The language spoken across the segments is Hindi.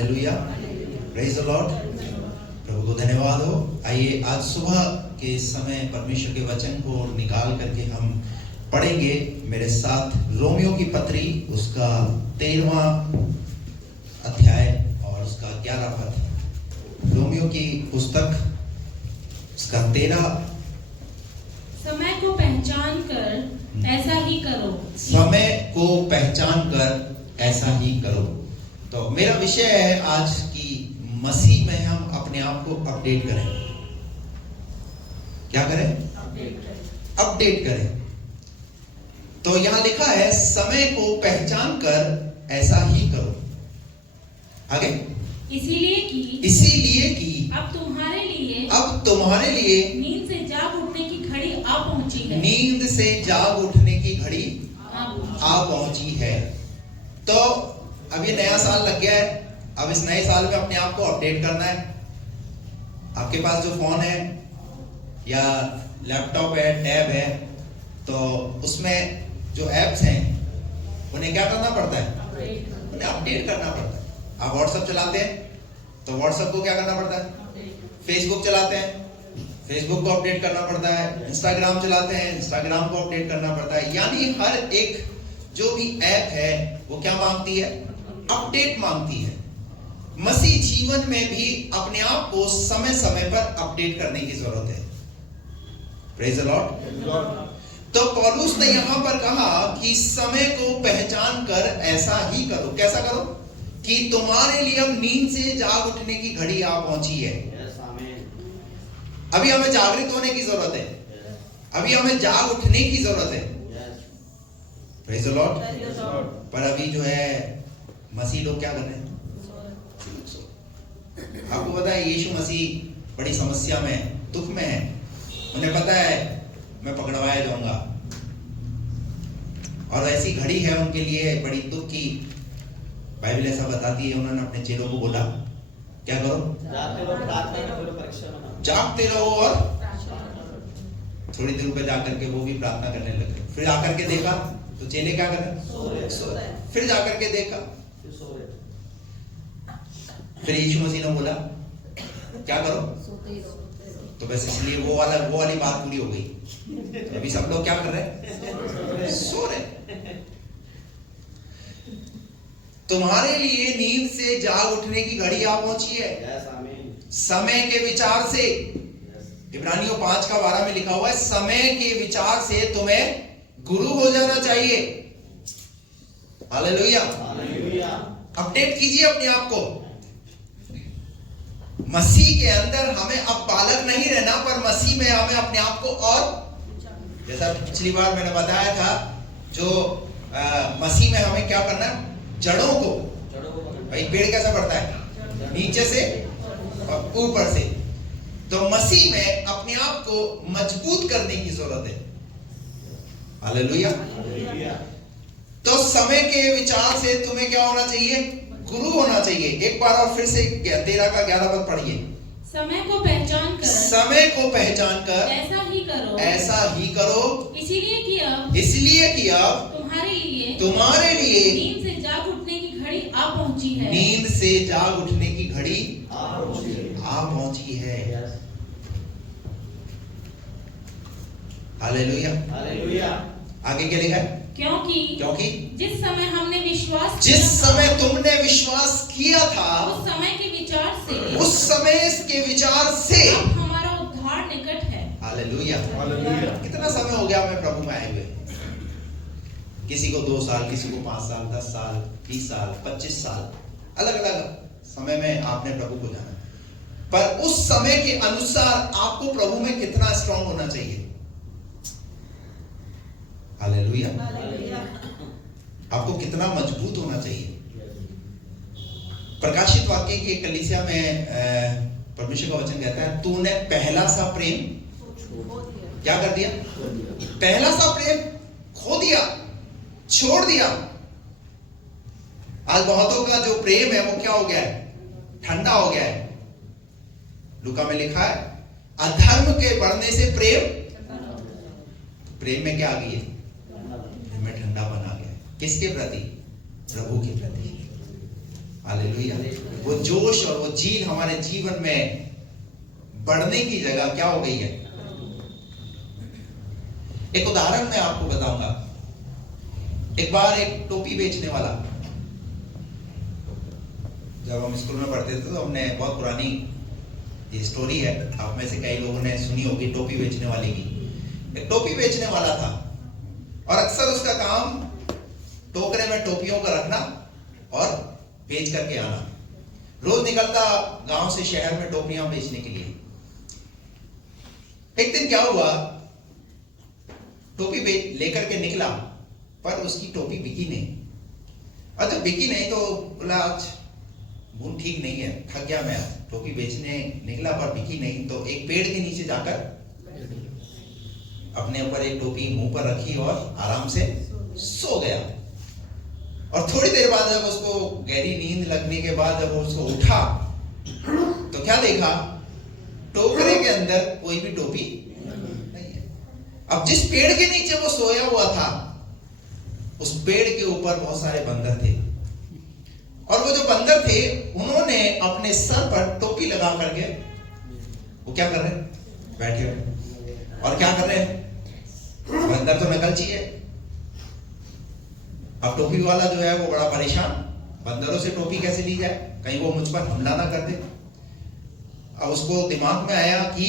Hallelujah, praise the Lord. प्रभु को धन्यवाद हो। आइए आज सुबह के समय परमेश्वर के वचन को निकाल करके हम पढ़ेंगे मेरे साथ रोमियो की पत्री, उसका 13वां अध्याय और उसका 11 पद। रोमियो की पुस्तक, उसका 13। समय को पहचान कर ऐसा ही करो। समय को पहचान कर ऐसा ही करो। तो मेरा विषय है आज की मसीह में हम अपने आप को अपडेट करें। क्या करें? अपडेट करें। तो यहां लिखा है समय को पहचान कर ऐसा ही करो। आगे, इसीलिए कि अब तुम्हारे लिए नींद से जाग उठने की घड़ी आ पहुंची है। नींद से जाग उठने की घड़ी आ पहुंची है। तो अब ये नया साल लग गया है। अब इस नए साल में अपने आप को अपडेट करना है। आपके पास जो फोन है या लैपटॉप है, टैब है, तो उसमें जो एप्स हैं उन्हें क्या करना पड़ता है? उन्हें अपडेट करना पड़ता है। आप व्हाट्सएप चलाते हैं तो व्हाट्सएप को क्या करना पड़ता है? फेसबुक चलाते हैं, फेसबुक को अपडेट करना पड़ता है। इंस्टाग्राम चलाते हैं, इंस्टाग्राम को अपडेट करना पड़ता है। यानी हर एक जो भी ऐप है वो क्या मांगती है? अपडेट मांगती है। मसीह जीवन में भी अपने आप को समय समय पर अपडेट करने की जरूरत है। Praise the Lord. तो पौलुस ने यहां पर कहा कि समय को पहचान कर ऐसा ही करो। कैसा करो? कि तुम्हारे लिए हम नींद से जाग उठने की घड़ी आ पहुंची है। अभी हमें जागृत होने की जरूरत है। अभी हमें जाग उठने की जरूरत है। Praise the Lord. पर अभी जो है मसीह लोग क्या कर रहे हैं? आपको पता है यीशु मसीह बड़ी समस्या में, दुख में है। उन्हें पता है मैं पकड़वाया जाऊंगा, और ऐसी घड़ी है उनके लिए बड़ी दुख की। बाइबल ऐसा बताती है, उन्होंने अपने चेलों को बोला क्या करो? जागते रहो और थोड़ी देर पे जाकर के वो भी प्रार्थना करने लगे। फिर आकर के देखा तो चेले क्या कर रहे? फिर जाकर के देखा, फिर यीशु मसीह ने बोला क्या करो? तो बस इसलिए वो वाली बात पूरी हो गई। तो अभी सब लोग क्या कर रहे हैं? सो रहे। तुम्हारे लिए नींद से जाग उठने की घड़ी आ पहुंची है। समय के विचार से, इब्रानियों 5:12 में लिखा हुआ है, समय के विचार से तुम्हें गुरु हो जाना चाहिए। हालेलुया। अपडेट कीजिए अपने आप को। मसीह के अंदर हमें अब बालक नहीं रहना, पर मसीह में हमें अपने आप को, और जैसा पिछली बार मैंने बताया था, जो मसीह में हमें क्या करना है? जड़ों को। भाई पेड़ कैसा बढ़ता है? नीचे से और ऊपर से। तो मसीह में अपने आप को मजबूत करने की जरूरत है। हालेलुया। तो समय के विचार से तुम्हें क्या होना चाहिए? गुरु होना चाहिए। एक बार और फिर से 13 का 11 पद पढ़िए। समय को पहचान कर ऐसा ही करो। इसलिए कि अब तुम्हारे लिए नींद से जाग उठने की घड़ी आ पहुंची है। नींद से जाग उठने की घड़ी आ पहुंची है। हालेलुया। आगे क्या लिखा है? क्योंकि जिस समय तुमने विश्वास किया था, उस समय के विचार से अब हमारा उद्धार निकट है। हालेलुया। कितना समय हो गया हमें प्रभु में आए हुए? किसी को 2 साल, किसी को 5 साल, 10 साल, 20 साल, 25 साल, अलग अलग समय में आपने प्रभु को जाना। पर उस समय के अनुसार आपको प्रभु में कितना स्ट्रांग होना चाहिए? हालेलुया। आपको कितना मजबूत होना चाहिए? प्रकाशित वाक्य की कलीसिया में परमेश्वर का वचन कहता है, तूने पहला सा प्रेम क्या कर दिया? पहला सा प्रेम खो दिया, छोड़ दिया। आज बहुतों का जो प्रेम है वो क्या हो गया है? ठंडा हो गया है। लूका में लिखा है, अधर्म के बढ़ने से प्रेम में क्या आ गई है? में ठंडा बना गया। किसके प्रति? प्रभु के प्रति। हालेलुया। वो जोश और वो जील हमारे जीवन में बढ़ने की जगह क्या हो गई है। एक उदाहरण मैं आपको बताऊंगा। एक बार एक टोपी बेचने वाला, जब हम स्कूल में पढ़ते थे तो हमने, बहुत पुरानी ये स्टोरी है, आप में से कई लोगों ने सुनी होगी टोपी बेचने वाले की। एक टोपी बेचने वाला था और अक्सर उसका काम टोकरे में टोपियों का रखना और बेच करके आना। रोज निकलता गांव से शहर में टोपियां बेचने के लिए। एक दिन क्या हुआ, टोपी लेकर के निकला पर उसकी टोपी बिकी नहीं। और जब बिकी नहीं तो बोला आज मूड ठीक नहीं है, थक गया मैं, टोपी बेचने निकला पर बिकी नहीं। तो एक पेड़ के नीचे जाकर अपने ऊपर एक टोपी मुंह पर रखी और आराम से सो गया। और थोड़ी देर बाद जब उसको गहरी नींद लगने के बाद जब उसको उठा तो क्या देखा, टोकरे के अंदर कोई भी टोपी नहीं है। अब जिस पेड़ के नीचे वो सोया हुआ था, उस पेड़ के ऊपर बहुत सारे बंदर थे और वो जो बंदर थे उन्होंने अपने सर पर टोपी लगा करके, वो क्या कर रहे हैं, बैठे हुए और क्या कर रहे हैं, बंदर तो नकलची है। अब टोपी वाला जो है वो बड़ा परेशान, बंदरों से टोपी कैसे ली जाए, कहीं वो मुझ पर हमला ना कर दे। अब उसको दिमाग में आया कि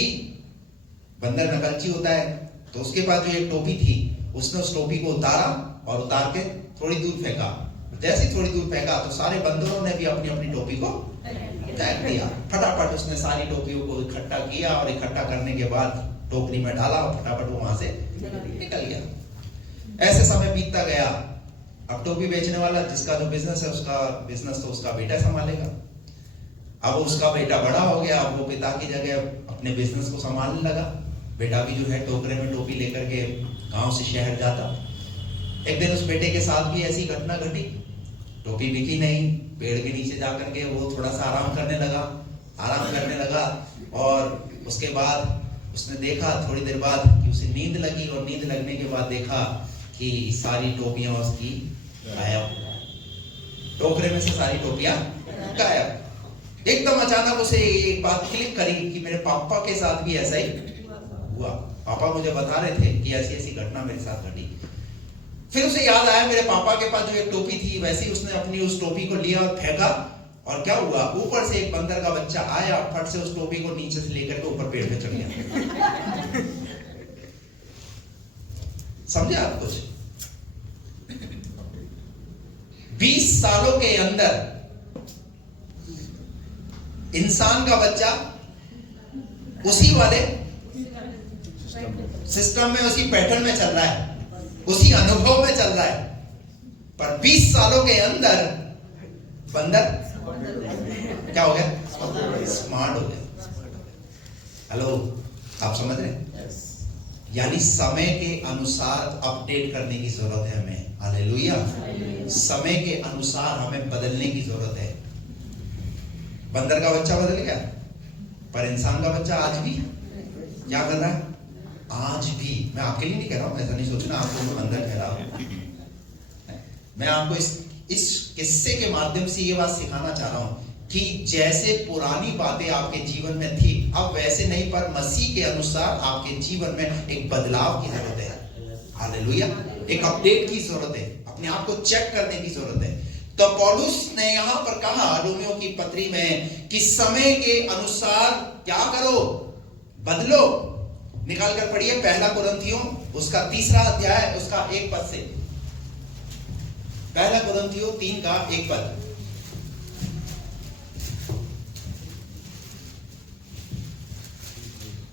बंदर नकलची होता है, तो उसके पास जो एक टोपी थी उसने उस टोपी को उतारा और उतार के थोड़ी दूर फेंका। जैसे थोड़ी दूर फेंका तो सारे बंदरों ने भी अपनी अपनी टोपी को फेंक दिया। फटाफट उसने सारी टोपियों को इकट्ठा किया और इकट्ठा करने के बाद टोकरी में डाला और फटाफट वो वहां से निकल गया। ऐसे समय बीतता गया। अब टोपी बेचने वाला, जिसका जो बिजनेस है, उसका बिजनेस तो उसका बेटा संभालेगा। अब उसका बेटा बड़ा हो गया, अब वो पिता की जगह अपने बिजनेस को संभालने लगा। बेटा भी जो है टोकरे में टोपी लेकर के गांव से शहर जाता। एक दिन उस बेटे के साथ भी ऐसी घटना घटी, टोपी बिकी नहीं, पेड़ के नीचे जाकर के वो थोड़ा सा आराम करने लगा और उसके बाद उसने देखा थोड़ी देर बाद कि उसे नींद लगी और नींद लगने के बाद देखा कि सारी टोपियां उसकी गायब, टोकरे में से सारी टोपियां गायब। एकदम अचानक उसे एक बात क्लिक करी कि मेरे पापा के साथ भी ऐसा ही हुआ, पापा मुझे बता रहे थे कि ऐसी ऐसी घटना मेरे साथ घटी। फिर उसे याद आया मेरे पापा के पास जो एक टोपी थी, वैसे ही उसने अपनी उस टोपी को लिया और फेंका और क्या हुआ, ऊपर से एक बंदर का बच्चा आया, फट से उस टोपी को नीचे से लेकर के ऊपर पेड़ पे चढ़ गया। समझे आप कुछ? 20 सालों के अंदर इंसान का बच्चा उसी वाले सिस्टम में, उसी पैटर्न में चल रहा है, उसी अनुभव में चल रहा है, पर 20 सालों के अंदर बंदर क्या हो गया, स्मार्ट हो गया। हेलो, आप समझ रहे हैं? यानी समय के अनुसार अपडेट करने की जरूरत है हमें। हालेलुया। समय के अनुसार हमें बदलने की जरूरत है। बंदर का बच्चा बदल गया, पर इंसान का बच्चा आज भी क्या कर रहा है? आज भी, मैं आपके लिए नहीं कह रहा हूं, ऐसा नहीं सोचना आपको मैं बंदर कह रहा हूं। मैं आपको इस किस्से के माध्यम से ये बात सिखाना चाह रहा हूं कि जैसे पुरानी बातें आपके जीवन में थी, अब वैसे नहीं, पर मसीह के अनुसार आपके जीवन में एक बदलाव की जरूरत है। हालेलुया। एक अपडेट की जरूरत है, अपने आप को चेक करने की जरूरत है। तो पौलुस ने यहां पर कहा रोमियो की पत्री में कि समय के अनुसार क्या करो, बदलो। निकाल कर पढ़िए पहला कुरिन्थियों उसका 3 अध्याय उसका 1 पद से। पहला कुरिन्थियों 3 का 1 पद।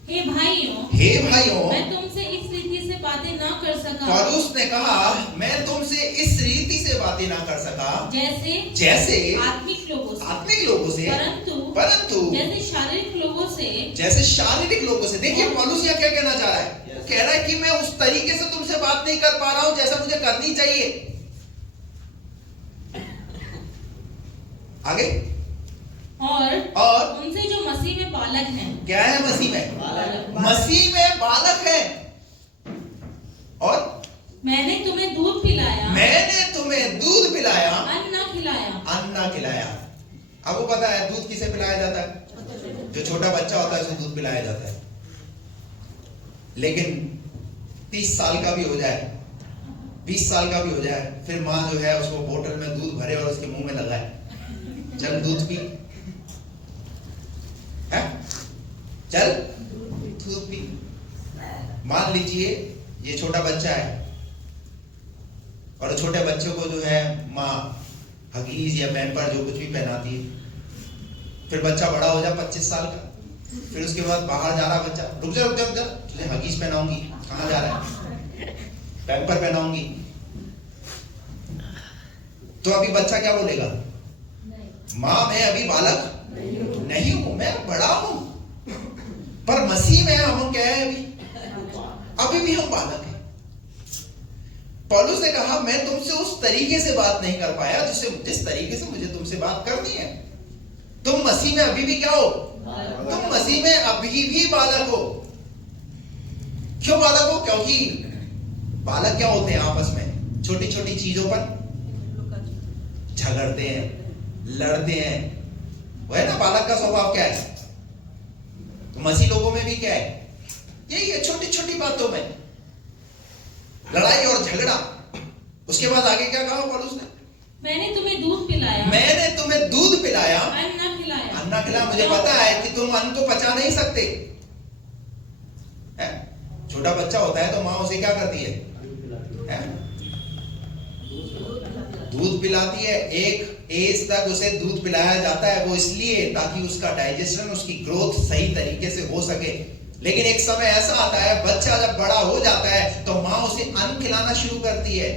हे भाइयों, मैं तुमसे इस रीति से बातें ना कर सका। पौलुस ने कहा मैं तुमसे इस रीति से बातें ना कर सका जैसे आत्मिक लोगों से, परंतु जैसे शारीरिक लोगों से। देखिए पौलुस यहाँ क्या कहना चाह रहा है, कह रहा है कि मैं उस तरीके से तुमसे बात नहीं कर पा रहा हूं जैसा मुझे करनी चाहिए। आगे और उनसे जो मसीह में बालक हैं। क्या है मसीह में? मसीह में बालक है। और मैंने तुम्हें दूध पिलाया, अन्न खिलाया। आपको पता है दूध किसे पिलाया जाता है? जो छोटा बच्चा होता है उसे दूध पिलाया जाता है। लेकिन 30 साल का भी हो जाए, 20 साल का भी हो जाए, फिर माँ जो है उसको बोतल में दूध भरे और उसके मुंह में लगाए, चल दूध पी, है? चल दूध पी। मान लीजिए ये छोटा बच्चा है और छोटे बच्चे को जो है माँ हगीज या पैम्पर जो कुछ भी पहनाती है, फिर बच्चा बड़ा हो जाए 25 साल का, फिर उसके बाद बाहर जा रहा बच्चा, रुक जा रुक जा रुक जा, तुझे हगीज पहनाऊंगी, कहाँ जा रहा है? पैम्पर पहनाऊंगी। तो अभी बच्चा क्या बोलेगा? माँ मैं अभी बालक नहीं हूं, मैं बड़ा हूं। पर मसीह में हम क्या है? अभी भी हम बालक हैं। पौलुस ने कहा मैं तुमसे उस तरीके से बात नहीं कर पाया जिस तरीके से मुझे तुमसे बात करनी है। तुम मसीह में अभी भी क्या हो? तुम मसीह में अभी भी बालक हो। क्यों बालक हो? क्योंकि बालक क्या होते हैं? आपस में छोटी छोटी चीजों पर झगड़ते हैं, लड़ते हैं। वह ना बालक का स्वभाव क्या है? तो मसीह लोगों में भी क्या है? यही है, छोटी छोटी बातों में लड़ाई और झगड़ा। उसके बाद आगे क्या कहा पौलुस ने? मैंने तुम्हें दूध पिलाया, अन्ना खिलाया। मुझे पता है कि तुम अन्न को पचा नहीं सकते। छोटा बच्चा होता है तो माँ उसे क्या करती है? दूध पिलाती है। एक एज तक उसे दूध पिलाया जाता है, वो इसलिए ताकि उसका डाइजेशन, उसकी ग्रोथ सही तरीके से हो सके। लेकिन एक समय ऐसा आता है, बच्चा जब बड़ा हो जाता है तो माँ उसे अन्न खिलाना शुरू करती है।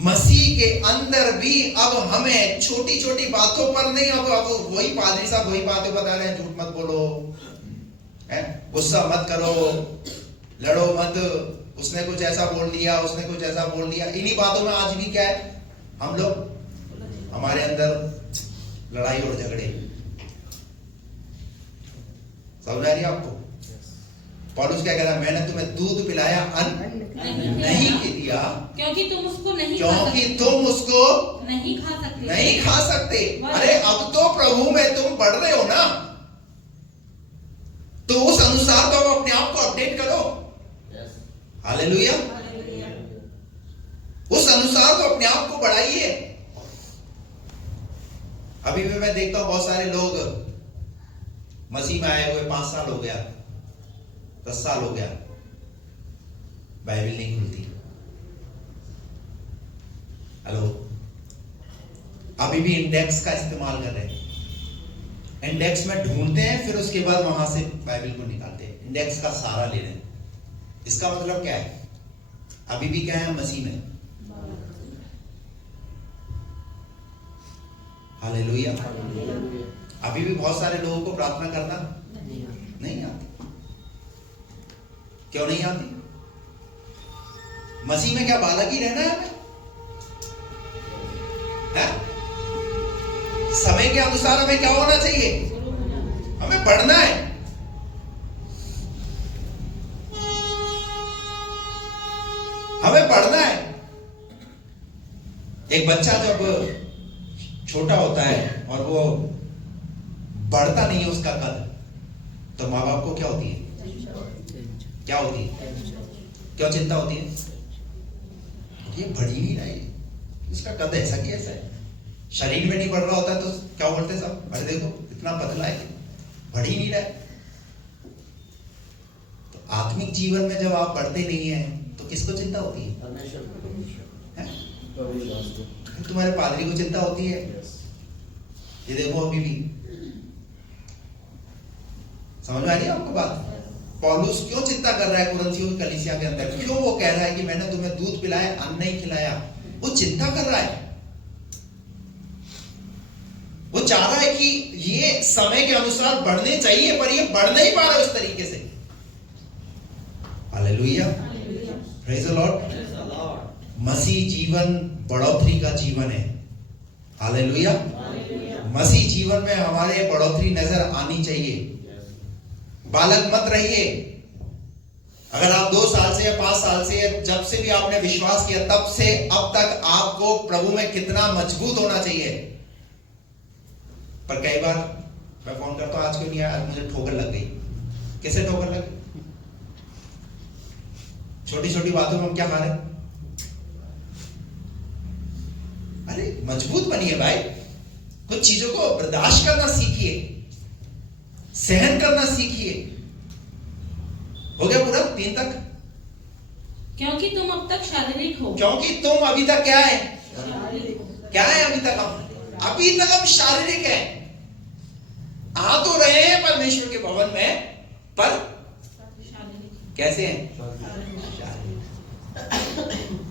मसीह के अंदर भी अब हमें छोटी छोटी बातों पर नहीं, अब वही पादरी साहब वही बातें बता रहे हैं, झूठ मत बोलो, गुस्सा मत करो, लड़ो मत, उसने कुछ ऐसा बोल दिया, उसने कुछ ऐसा बोल दिया। इन्हीं बातों में आज भी क्या है? हम लोग, हमारे अंदर लड़ाई और झगड़े। समझ आ रही है आपको? पौलुस क्या कह रहा है? मैंने तुम्हें दूध पिलाया, अन्न नहीं दिया, क्योंकि तुम उसको नहीं खा सकते। अरे अब तो प्रभु में तुम बढ़ रहे हो ना, तो उस अनुसार तो अपने आप को अपडेट करो। हालेलुया। उस अनुसार तो अपने आप को बढ़ाइए। अभी भी मैं देखता हूं बहुत सारे लोग मसीह में आए हुए 5 साल हो गया, 10 साल हो गया, बाइबल नहीं खुलती। हेलो, अभी भी इंडेक्स का इस्तेमाल कर रहे हैं। इंडेक्स में ढूंढते हैं, फिर उसके बाद वहां से बाइबल को निकालते हैं, इंडेक्स का सहारा ले रहे हैं। इसका मतलब क्या है? अभी भी क्या है? मसीह में। हालेलुया। अभी भी बहुत सारे लोगों को प्रार्थना करना नहीं आती। क्यों नहीं आती? मसीह में क्या बालक ही रहना है हमें? समय के अनुसार हमें क्या होना चाहिए? हमें बढ़ना है। हमें बढ़ना है। एक बच्चा जब छोटा होता है और वो बढ़ता नहीं है उसका कद, तो माँ बाप को क्या होती है? क्या होती है? क्यों चिंता होती है? ये बढ़ ही नहीं रहा है, इसका कद ऐसा कैसा है? शरीर में नहीं बढ़ रहा होता तो क्या बोलते सब? अरे देखो इतना पतला है, बढ़ ही नहीं रहा है। तो आत्मिक जीवन में जब आप बढ़ते नहीं हैं तो किसको चिंता होती है? तुम्हारे पादरी को चिंता होती है। ये देखो अभी भी। समझ में आ रही है आपको बात? पौलुस क्यों चिंता कर रहा है कुरिन्थियों की कलीसिया के अंदर? क्यों वो कह रहा है कि मैंने तुम्हें दूध पिलाया, अन्न नहीं खिलाया? वो चिंता कर रहा है। वो चाह रहा है कि ये समय के अनुसार बढ़ने चाहिए, पर ये बढ़ नहीं पा रहा उस तरीके से। Hallelujah, praise the Lord. मसीह जीवन बढ़ोतरी का जीवन है। हालेलुया। मसीह जीवन में हमारे बढ़ोतरी नजर आनी चाहिए। बालक मत रहिए। अगर आप 2 साल से या 5 साल से या जब से भी आपने विश्वास किया तब से अब तक आपको प्रभु में कितना मजबूत होना चाहिए। पर कई बार मैं फोन करता हूं, आज क्यों नहीं आया, आज मुझे ठोकर लग गई। कैसे ठोकर लग गई? छोटी छोटी बातों में हम क्या खा रहे हैं? अरे मजबूत बनिए भाई, कुछ चीजों को बर्दाश्त करना सीखिए, सहन करना सीखिए। हो गया पूरा 3 तक? क्योंकि तुम अब तक शारीरिक हो। क्योंकि तुम अभी तक क्या है? शारीरिक हो। क्या है अभी तक? हम शारीरिक है। आ तो रहे हैं परमेश्वर के भवन में, पर शारीरिक कैसे हैं?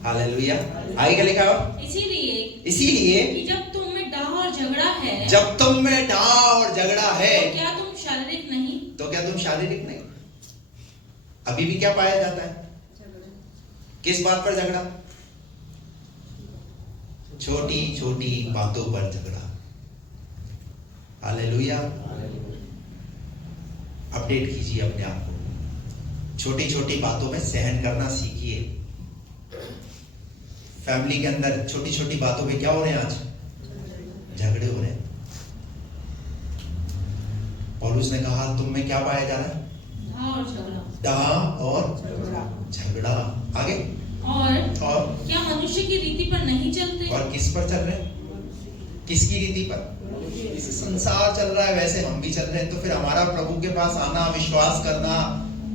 हालेलुया। आगे क्या लिखा हुआ? इसीलिए कि जब तुम में डाह और झगड़ा है, जब तुम में डाह और झगड़ा है, तो क्या तुम शारीरिक नहीं? तो क्या तुम शारीरिक नहीं? अभी भी क्या पाया जाता है? किस बात पर झगड़ा? छोटी छोटी बातों पर झगड़ा। हालेलुया। अपडेट कीजिए अपने आप को, छोटी छोटी बातों में सहन करना सीखिए। फैमिली के अंदर छोटी छोटी बातों पे क्या हो रहे हैं? आज झगड़े हो रहे हैं। पौलुस ने कहा तुम में क्या पाया जा रहा है? डाह और झगड़ा। आगे और क्या मनुष्य की रीति पर नहीं चलते? और किस पर चल रहे हैं? किसकी रीति पर? जैसे संसार चल रहा है वैसे हम भी चल रहे हैं। तो फिर हमारा प्रभु के पास आना, विश्वास करना,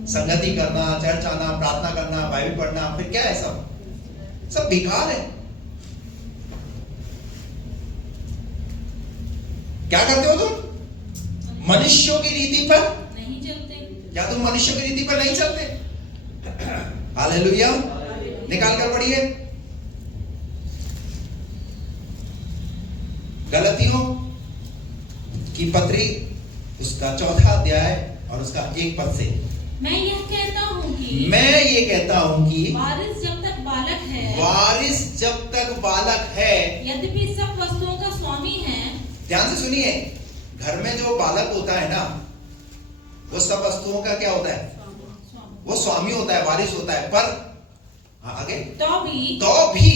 संगति करना, चर्च आना, प्रार्थना करना, बाइबल पढ़ना, फिर क्या है? सब बेकार है। क्या करते हो तुम? मनुष्यों की रीति पर नहीं चलते। क्या तुम मनुष्यों की रीति पर नहीं चलते? हालेलुया। निकाल कर पढ़िए गलतियों की पत्री उसका 4था अध्याय और उसका 1 पद से। मैं ये कहता हूं कि वारिस जब तक बालक है, यद्यपि सब वस्तुओं का स्वामी है। ध्यान से सुनिए, घर में जो बालक होता है ना, वो सब वस्तुओं का क्या होता है? वो स्वामी होता है, वारिस होता है। पर आगे तो भी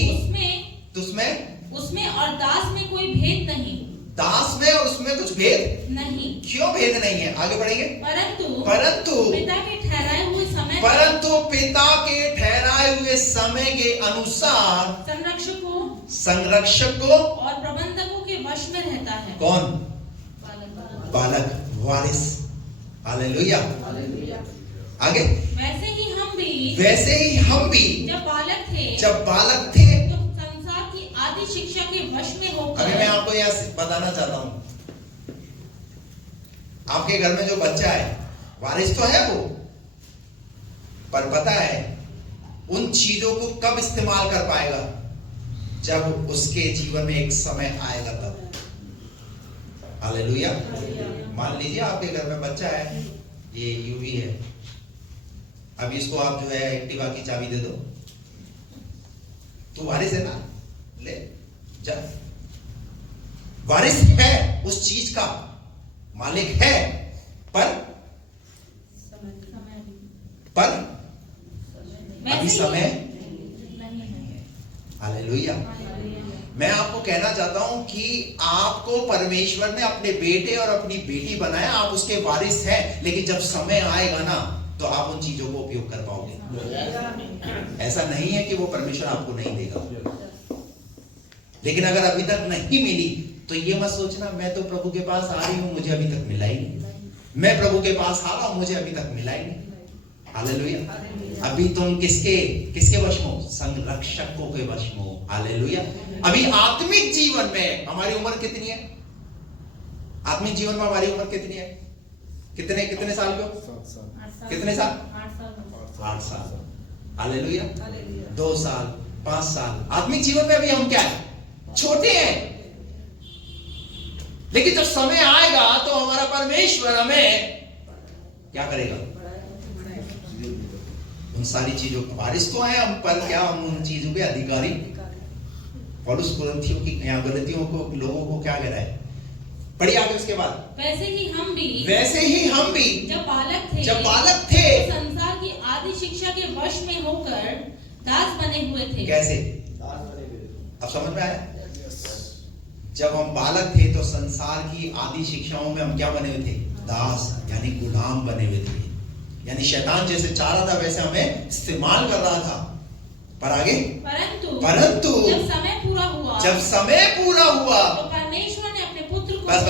उसमें और दास में कोई भेद नहीं। दास में और उसमें कुछ भेद नहीं। क्यों भेद नहीं है? आगे बढ़ेंगे। परंतु पिता के ठहराए हुए समय के अनुसार संरक्षक को और प्रबंधकों के वश में रहता है। कौन? बालक, वारिस। हालेलुया। आगे वैसे ही हम भी जब बालक थे तो संसार की आदि शिक्षा के वश में होकर। अभी मैं आपको यह बताना चाहता हूं, आपके घर में जो बच्चा है वारिस तो है वो, पर पता है उन चीजों को कब इस्तेमाल कर पाएगा? जब उसके जीवन में एक समय आएगा तब। हालेलुया। मान लीजिए आपके घर में बच्चा है, ये यूवी है, अब इसको आप जो है एक्टिवा की चाबी दे दो, तो वारिस है ना, ले जा। वारिस है, उस चीज का मालिक है, पर अभी समय नहीं है। हालेलुया। मैं आपको कहना चाहता हूं कि आपको परमेश्वर ने अपने बेटे और अपनी बेटी बनाया, आप उसके वारिस हैं, लेकिन जब समय आएगा ना तो आप उन चीजों को उपयोग कर पाओगे। ऐसा नहीं है कि वो परमेश्वर आपको नहीं देगा, लेकिन अगर अभी तक नहीं मिली तो ये मत सोचना मैं तो प्रभु के पास आ रही हूं, मुझे अभी तक मिला ही नहीं। मैं प्रभु के पास आ रहा हूं, मुझे अभी तक मिला ही नहीं। हालेलुया। अभी तुम किसके वश में हो? संरक्षकों के वश में हो। हालेलुया। अभी आत्मिक जीवन में हमारी उम्र कितनी है? आत्मिक जीवन में हमारी उम्र कितनी है? कितने साल के हो? कितने साल? 8 साल। हालेलुया। 2 साल, 5 साल। आत्मिक जीवन में अभी हम क्या है? छोटे हैं। लेकिन जब समय आएगा तो हमारा परमेश्वर हमें क्या करेगा? उन सारी चीजों को वारिस तो है हम, पर क्या हम उन चीजों के अधिकारी? पौलुस कुरिन्थियों की गलतियों को, लोगों को क्या कह रहा है? पढ़िए आगे उसके बाद। वैसे ही हम भी जब बालक थे तो संसार की आदि शिक्षा के वश में होकर दास बने हुए थे। कैसे? अब समझ में आया? जब हम बालक थे तो संसार की आदि शिक्षाओं में हम क्या बने हुए थे? दास, यानी गुलाम बने हुए थे। यानी शैतान जैसे चाह रहा था वैसे हमें इस्तेमाल कर रहा था। पर आगे परंतु जब समय पूरा हुआ तो परमेश्वर ने अपने पुत्र को बस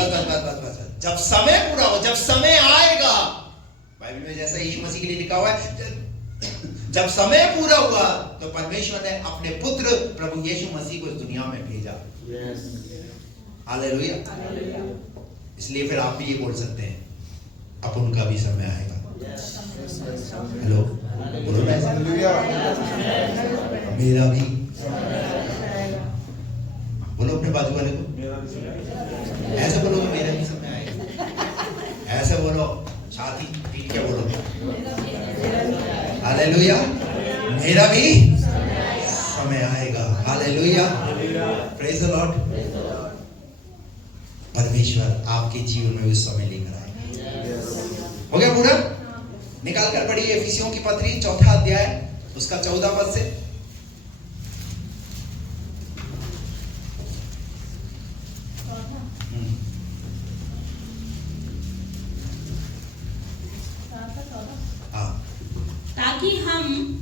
जब समय पूरा हो, जब समय आएगा, बाइबल में जैसा यीशु मसीह के लिए लिखा हुआ है, जब समय पूरा हुआ तो परमेश्वर ने अपने पुत्र प्रभु यीशु मसीह को इस दुनिया में भेजा। हालेलुया। इसलिए फिर आप भी ये बोल सकते हैं, अब उनका भी समय आएगा। हेलो, बोलो ना ऐसा, मेरा भी। बोलो अपने बाजू वाले को, ऐसे बोलो कि मेरा भी समय आएगा। ऐसे बोलो, छाती पीट के बोलो, हालेलुया, मेरा भी समय आएगा। Hallelujah, praise the Lord. परमेश्वर आपके जीवन में उस समय लेकर आएगा। हो गया पूरा? निकाल कर पढ़िए एफिसियों की पत्री 4 अध्याय उसका 14 पद से।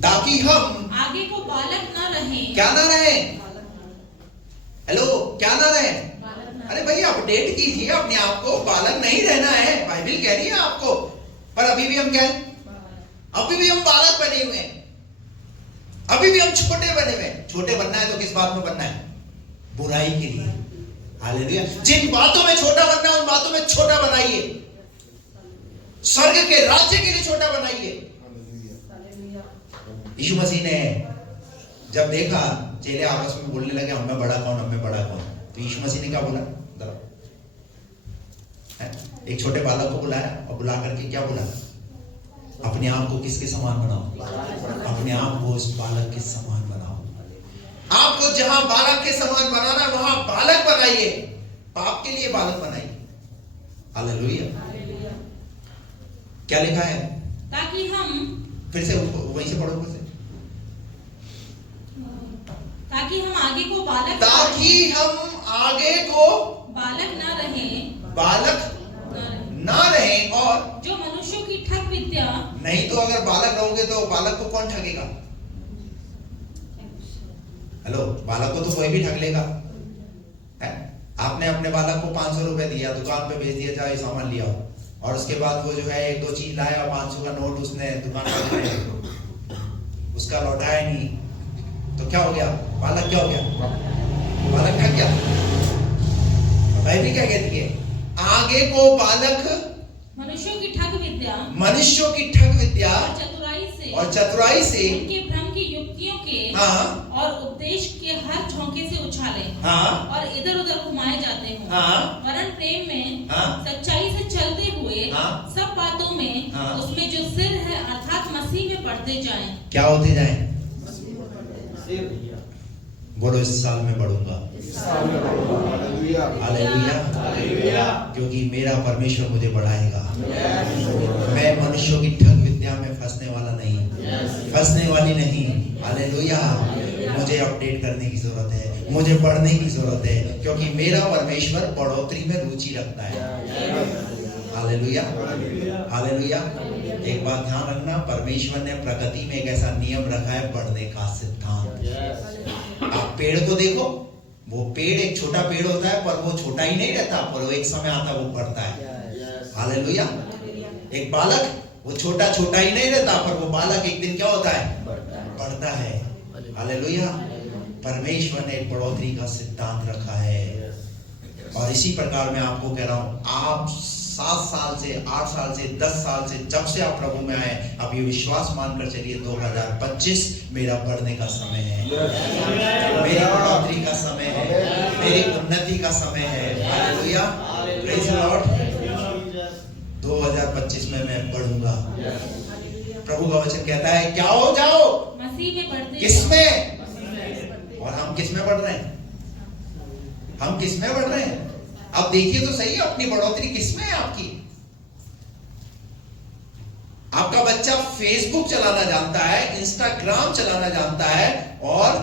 ताकि हम आगे को बालक न रहें। क्या ना रहें? हेलो, क्या ना रहें? अरे भाई अपडेट कीजिए अपने आप को, बालक नहीं रहना है, बाइबल कह रही है आपको। पर अभी भी हम क्या है? अभी भी हम बालक बने हुए हैं, अभी भी हम छोटे बने हुए हैं। छोटे बनना है तो किस बात में बनना है? बुराई के लिए। हालेलुया। जिन बातों में छोटा बनना है उन बातों में छोटा बनाइए, स्वर्ग के राज्य के लिए छोटा बनाइए। यीशु मसीह ने जब देखा चेले आपस में बोलने लगे, हमें बड़ा कौन, हमें बड़ा कौन, तो यीशु मसीह ने क्या बोला? एक छोटे बालक को बुलाया और बुला करके क्या बोला? अपने आप को किसके समान बनाओ? अपने आप को उस बालक के समान बनाओ। आपको जहां बालक के समान बनाना वहां बालक बनाइए, पाप के लिए बालक बनाइए। हालेलुया। क्या लिखा है? ताकि हम, फिर से वहीं से पढ़ो, ताकि हम आगे को बालक ना रहें और जो मनुष्यों की ठग विद्या। नहीं तो अगर बालक रहोगे तो बालक को कौन ठगेगा? हेलो, बालक को तो कोई भी ठग लेगा। है? आपने अपने बालक को 500 रुपए दिया, दुकान पे भेज दिया, जाए सामान लिया, और उसके बाद वो जो है 1-2 चीज लाया, 500 का नोट उसने दुकान पे उसका लौटाया नहीं, तो क्या हो गया? बालक क्या हो गया? बालक ठग गया। बाइबल क्या कहती है? आगे को बालक मनुष्यों की ठग विद्या और चतुराई से उनके भ्रम की युक्तियों के और उपदेश के हर झोंके से उछाले और इधर उधर घुमाए जाते हो, वरन प्रेम में सच्चाई से चलते हुए सब बातों में उसमें जो सिर है अर्थात मसीह में बढ़ते जाएं। क्या होते जाएं? बोलो, इस साल में बढ़ूंगा। हालेलुया। क्योंकि मेरा परमेश्वर मुझे बढ़ाएगा। मैं मनुष्यों की ठग विद्या में फंसने वाला नहीं, फंसने वाली नहीं। हालेलुया। मुझे अपडेट करने की जरूरत है, मुझे बढ़ने की जरूरत है, क्योंकि मेरा परमेश्वर बढ़ोतरी में रुचि रखता है। हालेलुया। हालेलुया। एक बात ध्यान रखना, परमेश्वर ने प्रकृति में एक ऐसा नियम रखा है, बढ़ने का सिद्धांत। आप पेड़ को देखो, वो पेड़ एक छोटा पेड़ होता है, पर वो छोटा ही नहीं रहता, पर वो एक समय आता है वो बढ़ता है। हालेलुया। एक बालक वो छोटा छोटा ही नहीं रहता, पर वो बालक एक दिन क्या होता है? बढ़ता है। हालेलुया। परमेश्वर ने एक बढ़ोतरी का सिद्धांत रखा है, और इसी प्रकार मैं आपको कह रहा हूं, आप 7 साल से, 8 साल से, 10 साल से, जब से आप प्रभु में आए, अब ये विश्वास मानकर चलिए 2025 मेरा बढ़ने का समय है, मेरी बढ़ोतरी का समय है, मेरी उन्नति का समय है। Hallelujah, praise the Lord. 2025 में मैं बढ़ूंगा। प्रभु का वचन कहता है क्या हो जाओ? मसीह में बढ़ते। किसमें? और हम किसमें बढ़ रहे हैं? हम किसमें बढ़ रहे हैं? अब देखिए तो सही, अपनी बढ़ोतरी किसमें है आपकी? आपका बच्चा फेसबुक चलाना जानता है, इंस्टाग्राम चलाना जानता है और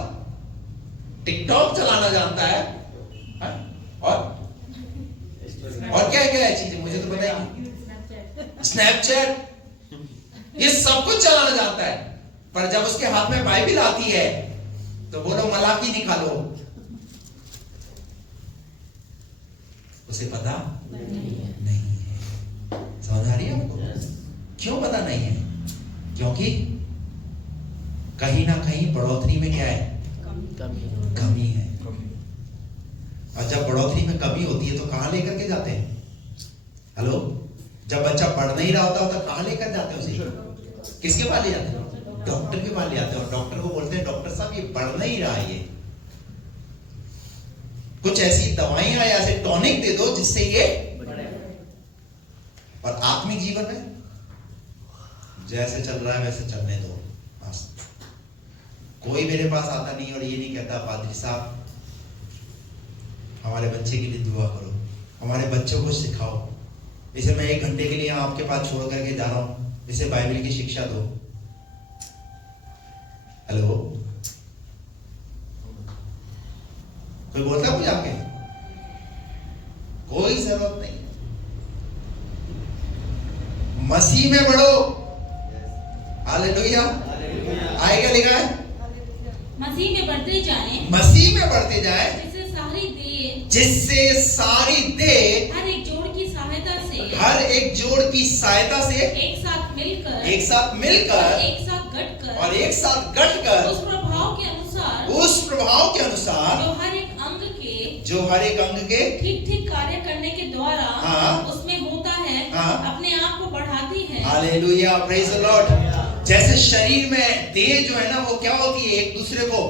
टिकटॉक चलाना जानता है, और क्या क्या है चीजें मुझे तो पता ही नहीं, स्नैपचैट, ये सब कुछ चलाना जानता है। पर जब उसके हाथ में बाइबिल आती है तो बोलो मलाकी निकालो, उसे पता नहीं है। समझ आ रही है आपको? क्यों पता नहीं है? क्योंकि कहीं ना कहीं बढ़ोतरी में क्या है? कमी है। और जब बढ़ोतरी में कमी होती है तो कहां लेकर के जाते हैं? हेलो, जब बच्चा पढ़ नहीं रहा होता तो कहां लेकर जाते हैं उसे? किसके पास ले जाते हैं? डॉक्टर के पास ले जाते हैं। और डॉक्टर को बोलते हैं डॉक्टर साहब ये बढ़ नहीं रहा है, ये कुछ ऐसी दवाइयां या ऐसे टॉनिक दे दो जिससे ये बढ़े। और आत्मिक जीवन में जैसे चल रहा है वैसे चलने दो बस। कोई मेरे पास आता नहीं और ये नहीं कहता पादरी साहब हमारे बच्चे के लिए दुआ करो, हमारे बच्चों को सिखाओ, इसे मैं 1 घंटे के लिए आपके पास छोड़ करके जा रहा हूं, इसे बाइबल की शिक्षा दो। हेलो, कोई बोलता है मुझे आके? कोई जरूरत नहीं। मसीह में बढ़ो। हालेलुया। आएगा लिखा है मसीह में बढ़ते जाएं, मसीह में बढ़ते जाएं, जिससे सारी देह हर एक जोड़ की सहायता से एक साथ मिलकर और एक साथ गढ़कर उस प्रभाव के अनुसार जो हर एक अंग के ठीक कार्य करने के द्वारा उसमें होता है, अपने आप को बढ़ाती है। Hallelujah, praise the Lord. जैसे शरीर में देह जो है ना वो क्या होती है? एक दूसरे को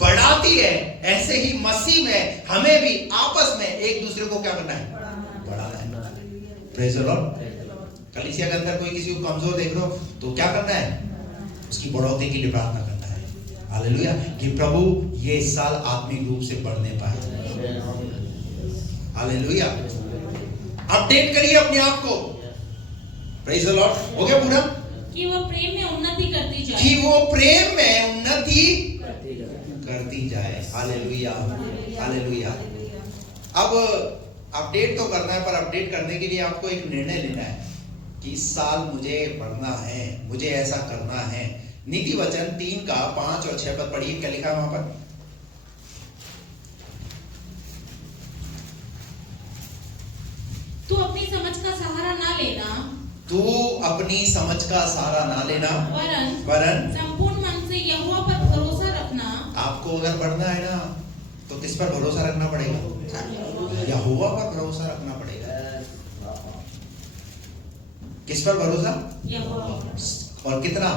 बढ़ाती है। ऐसे ही मसीह में हमें भी आपस में एक दूसरे को क्या करना है? बढ़ाना है। Praise the Lord. कलीसिया के अंदर कोई किसी को कमजोर देख रहे हो तो क्या करना है? उसकी बढ़ोतरी के लिए प्रार्थना करना है। हालेलुया, कि प्रभु ये इस साल आत्मिक रूप से बढ़ने पाए। हालेलुया। अपडेट करिए अपने आप को। Praise the Lord. हो गया पूरा? कि वो प्रेम में उन्नति करती जाए, करती जाए। Hallelujah, hallelujah. अब अपडेट तो करना है, पर अपडेट करने के लिए आपको एक निर्णय लेना है कि इस साल मुझे बढ़ना है, मुझे ऐसा करना है। नीति वचन 3 का 5 और 6 पद पढ़िए, क्या लिखा है वहां पर? तू अपनी समझ का सहारा ना लेना, वरन संपूर्ण मन से यहोवा पर भरोसा रखना। आपको अगर बढ़ना है ना तो किस पर भरोसा रखना पड़ेगा? यहोवा पर भरोसा रखना पड़ेगा। किस पर भरोसा? यहोवा। और कितना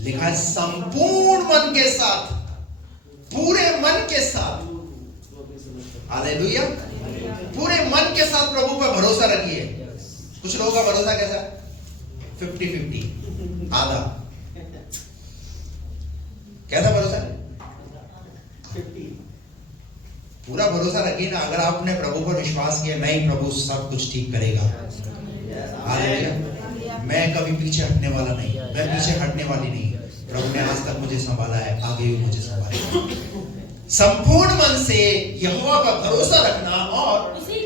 लिखा है? संपूर्ण मन के साथ, पूरे मन के साथ। हालेलुया। पूरे मन के साथ प्रभु पर भरोसा रखिए। कुछ लोगों का भरोसा कैसा? 50-50, आधा। कैसा भरोसा? 50। पूरा भरोसा रखिए ना। अगर आपने प्रभु पर विश्वास किया, नहीं प्रभु सब कुछ ठीक करेगा। हालेलुया। मैं कभी पीछे हटने वाला नहीं, मैं पीछे हटने वाली नहीं। प्रभु ने आज तक मुझे संभाला है, आगे भी मुझे संभालेगा। संपूर्ण मन से यहोवा पर भरोसा रखना और उसी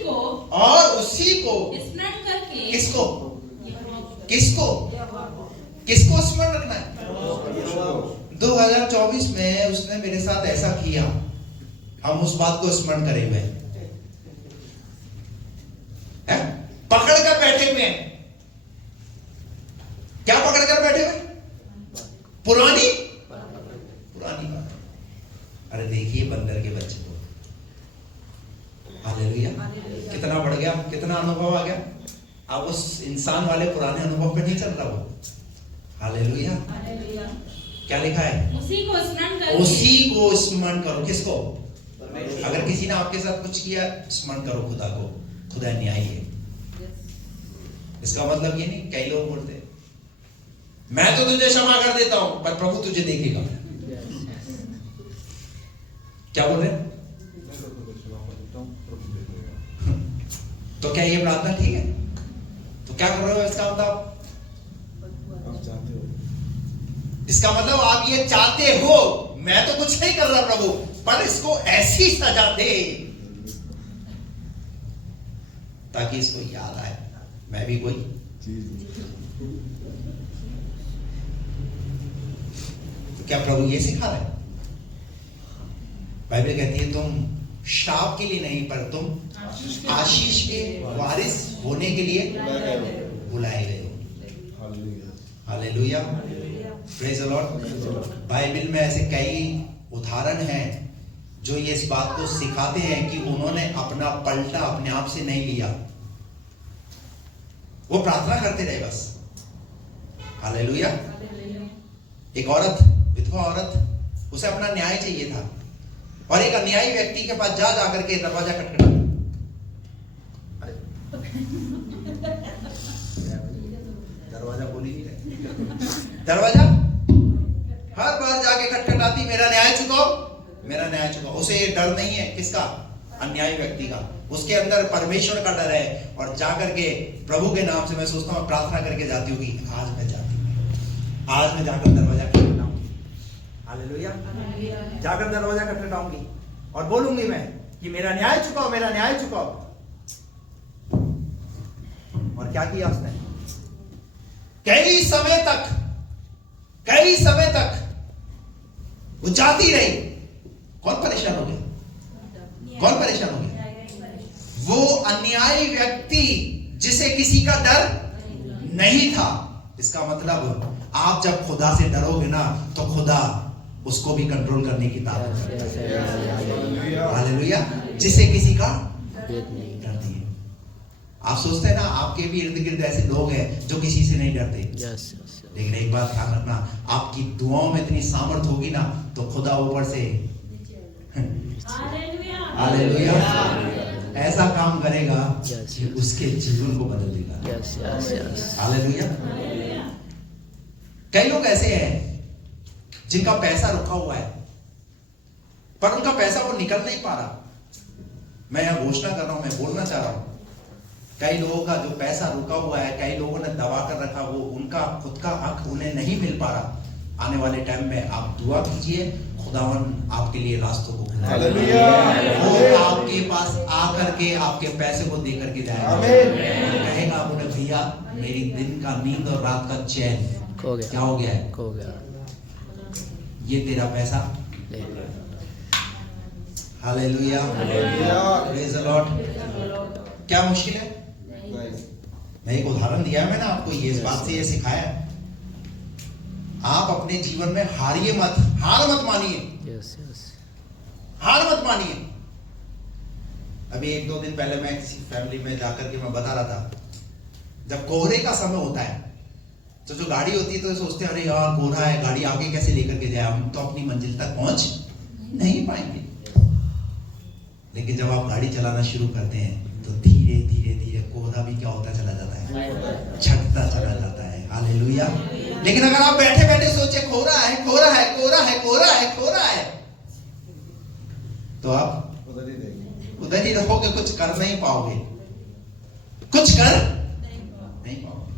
को स्मरण करके। किसको स्मरण रखना है? 2024 में उसने मेरे साथ ऐसा किया, हम उस बात को स्मरण करें हुए हैं। पकड़ कर बैठे हुए हैं। क्या पकड़ कर बैठे हुए? पुरानी बात। अरे देखिए बंदर के बच्चे को। हालेलुया। कितना बढ़ गया, कितना अनुभव आ गया। अब उस इंसान वाले पुराने अनुभव पे नहीं चल रहा वो। हालेलुया। क्या लिखा है? उसी को स्मरण करो। किसको? अगर किसी ने आपके साथ कुछ किया, स्मरण करो खुदा को। खुदा न्यायी है। इसका मतलब ये नहीं, कई लोग बोलते मैं तो तुझे क्षमा कर देता हूं पर प्रभु तुझे देखेगा। क्या बोल रहे हैं? तो क्या ये प्रार्थना ठीक है? तो क्या कर रहे हो इसका मतलब? इसका मतलब आप ये चाहते हो, मैं तो कुछ नहीं कर रहा प्रभु, पर इसको ऐसी सजा दे ताकि इसको याद आए मैं भी कोई। तो क्या प्रभु ये सिखा रहे? बाइबल कहती है तुम श्राप के लिए नहीं, पर तुम आशीष के वारिस होने के लिए बुलाए गए हो। Hallelujah, praise the Lord. Bible में ऐसे कई उदाहरण हैं जो ये इस बात को सिखाते हैं कि उन्होंने अपना पलटा अपने आप से नहीं लिया, वो प्रार्थना करते रहे बस। हालेलुया। एक औरत, विधवा औरत, उसे अपना न्याय चाहिए था और एक अन्यायी व्यक्ति के पास जा जाकर के दरवाजा खटखटा। दरवाजा बोल ही नहीं रहे। दरवाजा हर बार जाके खटखटाती, मेरा न्याय चुकाओ, मेरा न्याय चुकाओ। उसे डर नहीं है, किसका? अन्यायी व्यक्ति का। उसके अंदर परमेश्वर का डर है और जाकर के प्रभु के नाम से मैं सोचता हूँ, प्रार्थना करके जाती हूँ कि आज मैं जाती हूँ, आज मैं जाकर दरवाजा खटखटाऊंगी। हालेलुया। जाकर दरवाजा खटखटाऊंगी और बोलूंगी मैं कि मेरा न्याय चुकाओ, मेरा न्याय चुकाओ। और क्या किया उसने? कई समय तक वो जाती रही। कौन परेशान हो गया? कौन परेशान हो गया? वो अन्यायी व्यक्ति जिसे किसी का डर नहीं था। इसका मतलब आप जब खुदा से डरोगे ना तो खुदा उसको भी कंट्रोल करने की ताकत है। हालेलुया। जिसे किसी का डर नहीं है। आप सोचते हैं ना आपके भी इर्द गिर्द ऐसे लोग हैं जो किसी से नहीं डरते। लेकिन एक बात ध्यान रखना, आपकी दुआओं में इतनी सामर्थ होगी ना तो खुदा ऊपर से हालेलुया ऐसा काम करेगा कि उसके जीवन को बदल देगा। हालेलुया। कई लोग ऐसे हैं जिनका पैसा रुका हुआ है, पर उनका पैसा वो निकल नहीं पा रहा। मैं यहां घोषणा कर रहा हूं, मैं बोलना चाह रहा हूं, कई लोगों का जो पैसा रुका हुआ है, कई लोगों ने दबा कर रखा, वो उनका खुद का हक उन्हें नहीं मिल पा रहा। आने वाले टाइम में आप दुआ कीजिए, खुदावन आपके लिए रास्तों को वो आपके पास आकर के आपके पैसे को दे करके जाएगा। कहेगा बोले भैया मेरी दिन का नींद और रात का चैन क्या हो गया है? खो गया। ये तेरा पैसा। Hallelujah, praise the Lord. क्या मुश्किल है? मैं एक उदाहरण दिया है मैंने आपको, ये इस बात से ये सिखाया है। आप अपने जीवन में हारिए मत, हार मत मानिए। हार मत मानिए। अभी 1-2 दिन पहले मैं किसी फैमिली में जाकर के मैं बता रहा था, जब कोहरे का समय होता है तो जो गाड़ी होती है तो सोचते हैं अरे यार कोहरा है, गाड़ी आगे कैसे लेकर के जाए, हम तो अपनी मंजिल तक पहुंच नहीं पाएंगे। लेकिन जब आप गाड़ी चलाना शुरू करते हैं तो धीरे धीरे धीरे कोहरा भी क्या होता चला जाता है, छटता चला जाता है। हालेलुया। लेकिन अगर आप बैठे बैठे सोचे कोहरा है, कोहरा है, कोहरा है, कोहरा है, कोहरा है, तो आप उधर ही रहोगे, कुछ कर नहीं पाओगे, कुछ कर नहीं पाओगे।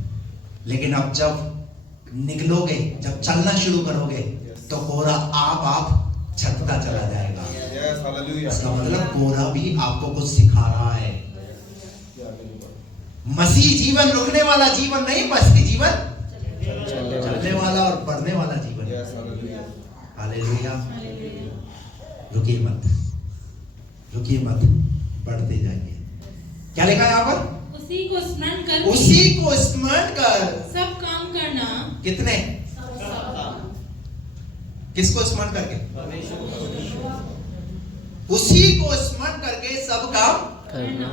लेकिन अब जब निकलोगे, जब चलना शुरू करोगे तो कोहरा आप छटता चला जाएगा। इसका मतलब कोहरा भी आपको कुछ सिखा रहा है। मसीह जीवन रुकने वाला जीवन नहीं, मसीह जीवन चलने वाला और बढ़ने वाला जीवन। हालेलुया। रुकिए मत, रुकिए मत, बढ़ते जाइए। क्या लिखा है यहाँ पर? उसी को स्मरण कर, उसी को स्मरण कर सब काम करना। कितने? किसको स्मरण करके? उसी को स्मरण करके सब काम करना।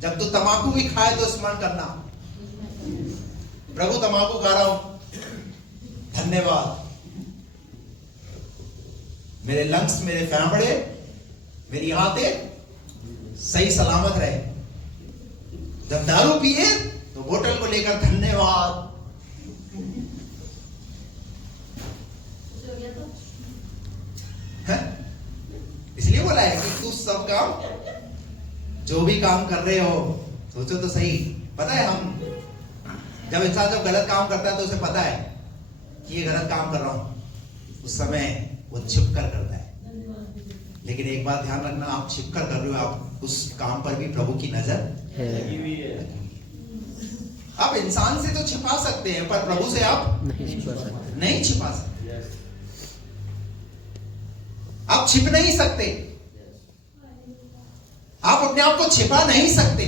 जब तू तंबाकू भी खाए तो स्मरण करना, प्रभु तंबाकू खा रहा हूं, धन्यवाद, मेरे लंग्स, मेरे फेफड़े, मेरी आंतें सही सलामत रहे। जब दारू पिए तो बोतल को लेकर धन्यवाद। इसलिए बोला है कि तू सब काम, जो भी काम कर रहे हो सोचो तो सही। पता है हम जब इंसान जब गलत काम करता है तो उसे पता है कि ये गलत काम कर रहा हूं, उस समय वो छिपकर करता है। लेकिन एक बात ध्यान रखना, आप छिपकर कर रहे हो, आप उस काम पर भी प्रभु की नजर है। आप इंसान से तो छिपा सकते हैं, पर प्रभु से आप नहीं छिपा सकते। आप छिप नहीं सकते, आप अपने आप को छिपा नहीं सकते।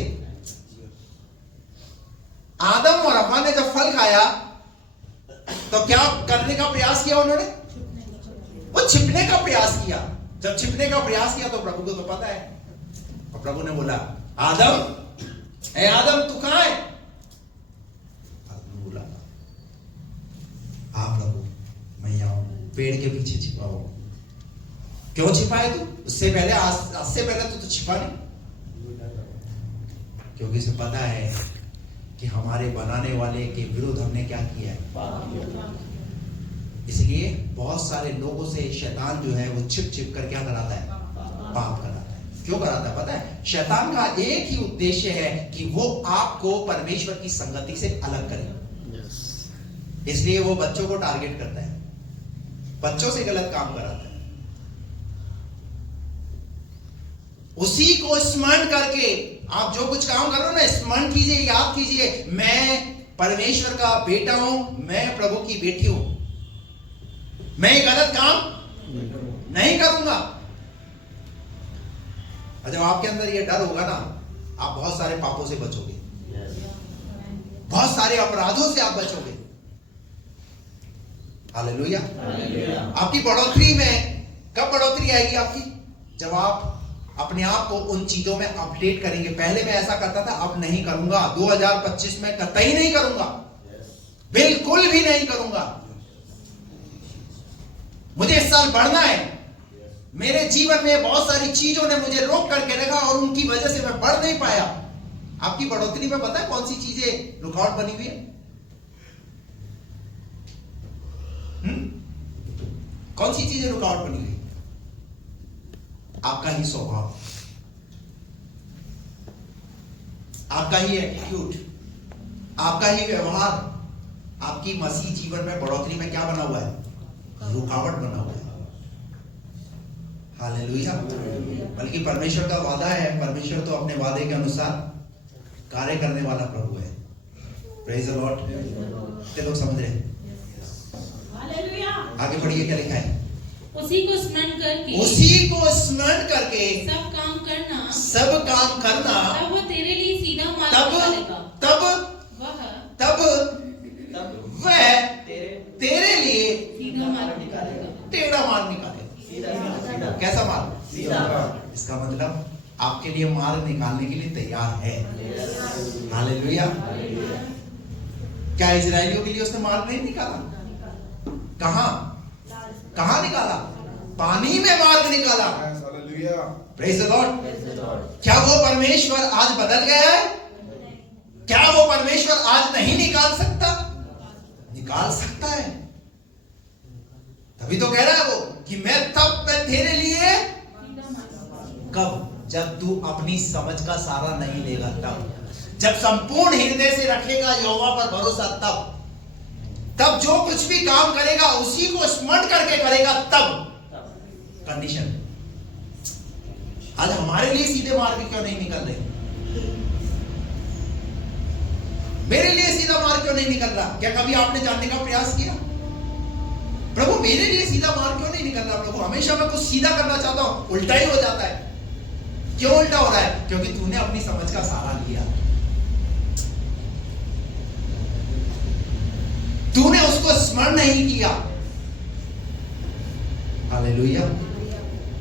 आदम और हव्वा ने जब फल खाया तो क्या करने का प्रयास किया उन्होंने? वो छिपने का प्रयास किया। जब छिपने का प्रयास किया तो प्रभु को तो पता है, और प्रभु ने बोला, आदम, ए आदम तू कहां है? आदम ने बोला, हाँ प्रभु मैं यहां हूं, पेड़ के पीछे छिपा हूं। क्यों छिपा है तू? उससे पहले, आज से पहले तो छिपा नहीं। क्योंकि उसे पता है कि हमारे बनाने वाले के विरुद्ध हमने क्या किया है। इसलिए बहुत सारे लोगों से शैतान जो है वो छिप छिप कर क्या कराता है? पाप कराता है। क्यों कराता है पता है? शैतान का एक ही उद्देश्य है कि वो आपको परमेश्वर की संगति से अलग करे। इसलिए वो बच्चों को टारगेट करता है, बच्चों से गलत काम कराता है। उसी को स्मरण करके आप जो कुछ काम कर रहे हो ना, स्मरण कीजिए, याद कीजिए, मैं परमेश्वर का बेटा हूं, मैं प्रभु की बेटी हूं, मैं गलत काम नहीं करूंगा। और जब आपके अंदर ये डर होगा ना, आप बहुत सारे पापों से बचोगे, बहुत सारे अपराधों से आप बचोगे। हालेलुया। आपकी बढ़ोतरी में कब बढ़ोतरी आएगी आपकी? जब आप अपने आप को उन चीजों में अपडेट करेंगे। पहले मैं ऐसा करता था, अब नहीं करूंगा। 2025 में कतई नहीं करूंगा, बिल्कुल भी नहीं करूंगा। मुझे इस साल बढ़ना है। मेरे जीवन में बहुत सारी चीजों ने मुझे रोक करके रखा और उनकी वजह से मैं बढ़ नहीं पाया। आपकी बढ़ोतरी में पता है कौन सी चीजें रुकावट बनी हुई है? कौन सी चीजें रुकावट बनी हुई है? आपका ही स्वभाव, आपका ही एटीट्यूड, आपका ही व्यवहार, आपकी मसीह जीवन में बढ़ोतरी में क्या बना हुआ है? रुकावट बना हुआ है। हालेलुया। बल्कि परमेश्वर का वादा है, परमेश्वर तो अपने वादे के अनुसार कार्य करने वाला प्रभु है। Praise the Lord. कितने लोग समझ रहे हैं? आगे बढ़िए, क्या लिखा है? उसी को स्मरण करके, उसी को स्मरण करके सब काम करना, सब काम करना, तब वो तेरे लिए सीधा मार्ग तब निकालेगा। तब वह वह तेरे लिए सीधा मार्ग निकालेगा, टेढ़ा मार्ग निकालेगा। कैसा मार्ग? इसका मतलब आपके लिए मार्ग निकालने के लिए तैयार है। हालेलुया। क्या इजरायलियों के लिए उसने मार्ग नहीं निकाला? कहां निकाला? पानी में मार्ग निकाला। Praise the Lord. क्या वो परमेश्वर आज बदल गया है? क्या वो परमेश्वर आज नहीं निकाल सकता? निकाल सकता है। तभी तो कह रहा है वो कि मैं तेरे लिए कब? जब तू अपनी समझ का सहारा नहीं लेगा, तब। जब संपूर्ण हृदय से रखेगा यहोवा पर भरोसा, तब जो कुछ भी काम करेगा उसी को स्मरण करके करेगा, तब कंडीशन। आज हमारे लिए सीधे मार्ग क्यों नहीं निकल रहे? मेरे लिए सीधा मार्ग क्यों नहीं निकल रहा? क्या कभी आपने जानने का प्रयास किया, प्रभु मेरे लिए सीधा मार्ग क्यों नहीं निकल रहा? प्रभु हमेशा मैं कुछ सीधा करना चाहता हूं, उल्टा ही हो जाता है। क्यों उल्टा हो रहा है? क्योंकि तूने अपनी समझ का सहारा लिया, तूने उसको स्मरण नहीं किया। हालेलुया।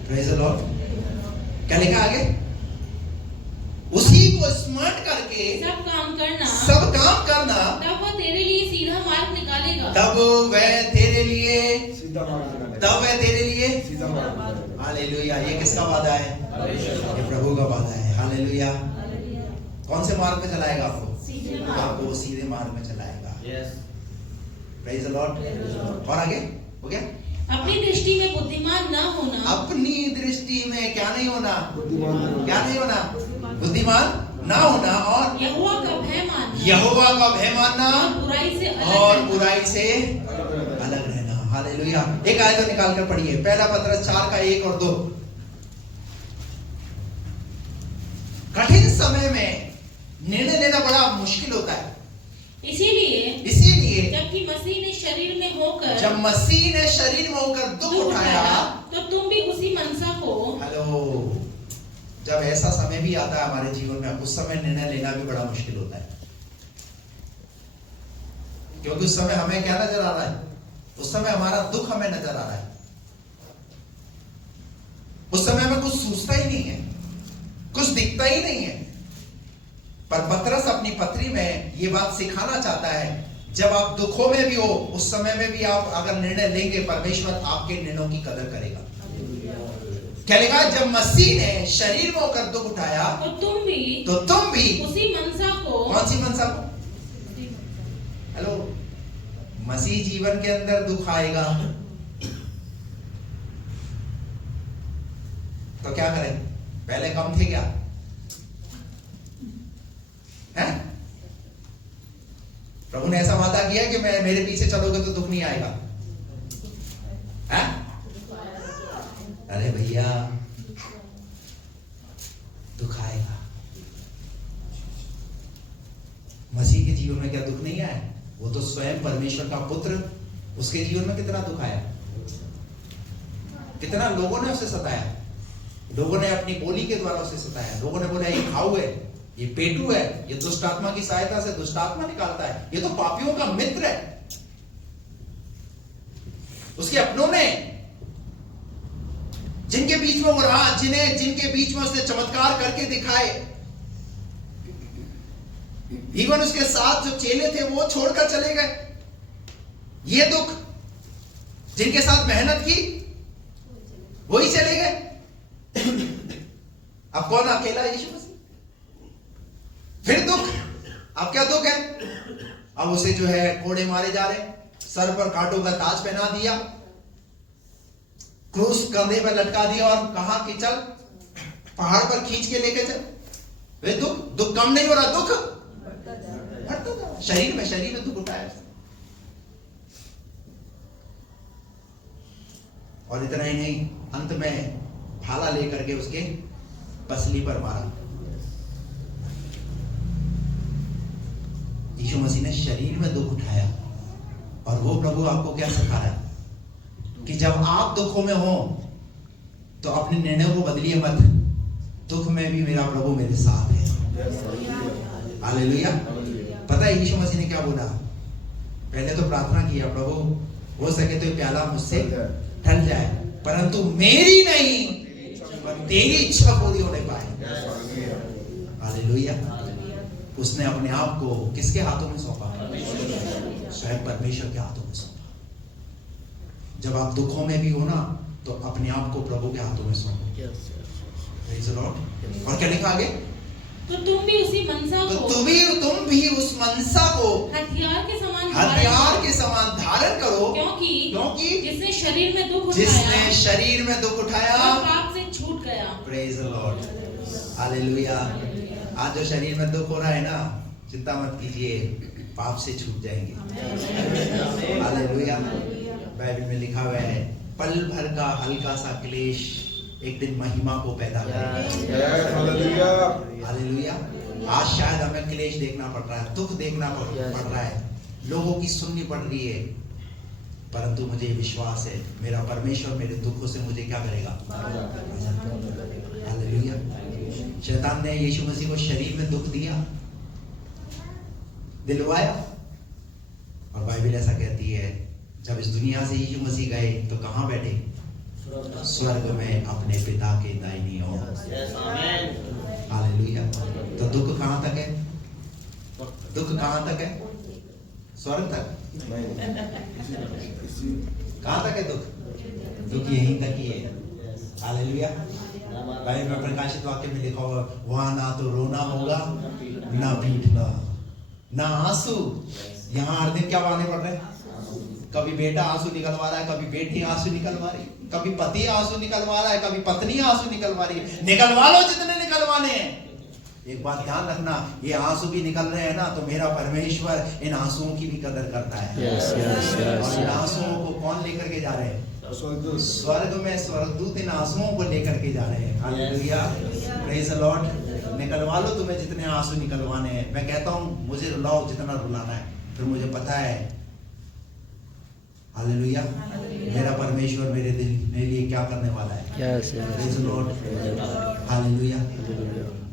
Praise the Lord. क्या लिखा आगे? उसी को स्मरण करके सब काम करना, तब वह तेरे लिए सीधा मार्ग निकालेगा। तब वह तेरे लिए सीधा मार्ग। हालेलुया। ये किसका वादा है? ये प्रभु का वादा है। हालेलुया। कौन से मार्ग में चलाएगा आपको? आपको सीधे मार्ग में चलाएगा। Praise the Lord. और आगे हो गया? अपनी दृष्टि में बुद्धिमान ना होना, अपनी दृष्टि में क्या नहीं होना? बुद्धिमान ना होना, और यहोवा का भय मानना, और बुराई से अलग रहना। हालेलुया। एक आयत तो निकाल कर पढ़िए, पहला पतरस 4 का 1 और 2। कठिन समय में निर्णय लेना बड़ा मुश्किल होता है। इसीलिए जबकि मसीह ने शरीर में होकर, जब मसीह ने शरीर में होकर दुख उठाया, तो तुम भी उसी मनसा को। हेलो, जब ऐसा समय भी आता है हमारे जीवन में, उस समय निर्णय लेना भी बड़ा मुश्किल होता है। क्योंकि उस समय हमें क्या नजर आ रहा है? उस समय हमारा दुख हमें नजर आ रहा है। उस समय हमें कुछ सूझता ही नहीं है, कुछ दिखता ही नहीं है। पर पतरस अपनी पत्री में ये बात सिखाना चाहता है, जब आप दुखों में भी हो, उस समय में भी आप अगर निर्णय लेंगे, परमेश्वर आपके निर्णयों की कदर करेगा। क्या लिखा? जब मसीह ने शरीर में होकर दुख उठाया, तो तुम भी उसी मनसा को। कौन सी मनसा को? हेलो, मसीह जीवन के अंदर दुख आएगा तो क्या करें? पहले कम थे क्या? है? प्रभु ने ऐसा वादा किया कि मैं मेरे पीछे चलोगे तो दुख नहीं आएगा। है? अरे भैया, दुख आएगा। मसीह के जीवन में क्या दुख नहीं आया? वो तो स्वयं परमेश्वर का पुत्र, उसके जीवन में कितना दुख आया, कितना लोगों ने उसे सताया, लोगों ने अपनी बोली के द्वारा उसे सताया। लोगों ने बोला ये खाऊ है, ये पेटू है, ये दुष्ट आत्मा की सहायता से दुष्ट आत्मा निकालता है, ये तो पापियों का मित्र है। उसके अपनों ने, जिनके बीच में वो रहा, जिनके बीच में उसने चमत्कार करके दिखाए, इवन उसके साथ जो चेले थे वो छोड़कर चले गए। ये दुख, जिनके साथ मेहनत की वही चले गए। अब कौन अकेला? यीशु मसीह। फिर दुख, अब क्या दुख है? अब उसे जो है कोड़े मारे जा रहे, सर पर कांटों का ताज पहना दिया, क्रूस कंधे पर लटका दिया और कहा कि चल पहाड़ पर खींच के लेके चल। वे दुख कम नहीं हो रहा, दुख बढ़ता जा रहा। शरीर में दुख उठाया। और इतना ही नहीं, अंत में भाला लेकर के उसके पसली पर मारा। यीशु मसीह ने शरीर में दुख उठाया। और वो प्रभु आपको क्या सिखा रहा है कि जब आप दुखों में हो तो अपने निर्णयों को बदलिए मत। दुख में भी मेरा प्रभु मेरे साथ है। हालेलुया। पता है यीशु मसीह ने क्या बोला? पहले तो प्रार्थना किया, प्रभु हो सके तो ये प्याला मुझसे टल जाए, परंतु मेरी नहीं पर तेरी इच्छा पूरी होने पाए। हालेलुया। उसने अपने आप को किसके हाथों में सौंपा? स्वयं परमेश्वर के हाथों में सौंपा। जब आप दुखों में भी हो ना, तो अपने आप को प्रभु के हाथों में सौंपो। Praise the Lord। और क्या लिखा आगे? तो तुम भी उसी मनसा को, तुम भी उस मनसा को हथियार के समान धारण करो, क्योंकि जिसने शरीर में दुख उठाया, पाप से छूट गया। Praise the Lord। हालेलुया। आज जो शरीर में दुख हो रहा है ना, चिंता मत कीजिए, पाप से छूट जाएंगे। हालेलुया। बाइबल में लिखा हुआ है, पल भर का हल्का सा क्लेश एक दिन महिमा को पैदा करेगा। हालेलुया। आज शायद हमें क्लेश देखना पड़ रहा है, दुख देखना पड़ रहा है, लोगों की सुननी पड़ रही है, परंतु मुझे विश्वास है मेरा परमेश्वर मेरे दुखों से मुझे क्या करेगा? हालेलुया। शैतान ने यीशु मसीह को शरीर में दुख दिया, दिलवाया, और बाइबल ऐसा कहती है जब इस दुनिया से यीशु मसीह गए तो कहां बैठे? स्वर्ग में अपने पिता के दाहिनी ओर। हालेलुया। तो दुख कहां तक है? दुख कहां तक है? स्वर्ग तक? कहां तक है दुख? दुख यहीं तक ही है। हालेलुया। बाइबल में प्रकाशित वाक्य में लिखा हुआ, वहां ना तो रोना होगा, ना पीटना, ना आंसू। यहाँ हर दिन क्या बहाने पड़ रहे हैं? कभी बेटा आंसू निकलवा रहा है, कभी बेटी आंसू निकलवा रही, कभी पति आंसू निकलवा रहा है, कभी पत्नी आंसू निकलवा रही है। निकलवा लो जितने निकलवाने हैं, एक बात ध्यान रखना, ये आंसू भी निकल रहे हैं ना, तो मेरा परमेश्वर इन आंसुओं की भी कदर करता है। और इन आंसुओं को कौन लेकर के जा रहे हैं? स्वर्ग में स्वर्गदूत इन आंसुओं को लेकर के जा रहे हैं। Hallelujah, praise the Lord. निकलवा लो तुम्हें जितने आंसू निकलवाने हैं। मैं कहता हूँ मुझे रुलाओ जितना रुलाना है, फिर मुझे पता है हालेलुया मेरा परमेश्वर मेरे दिल मेरे लिए क्या करने वाला है। Praise the Lord, hallelujah.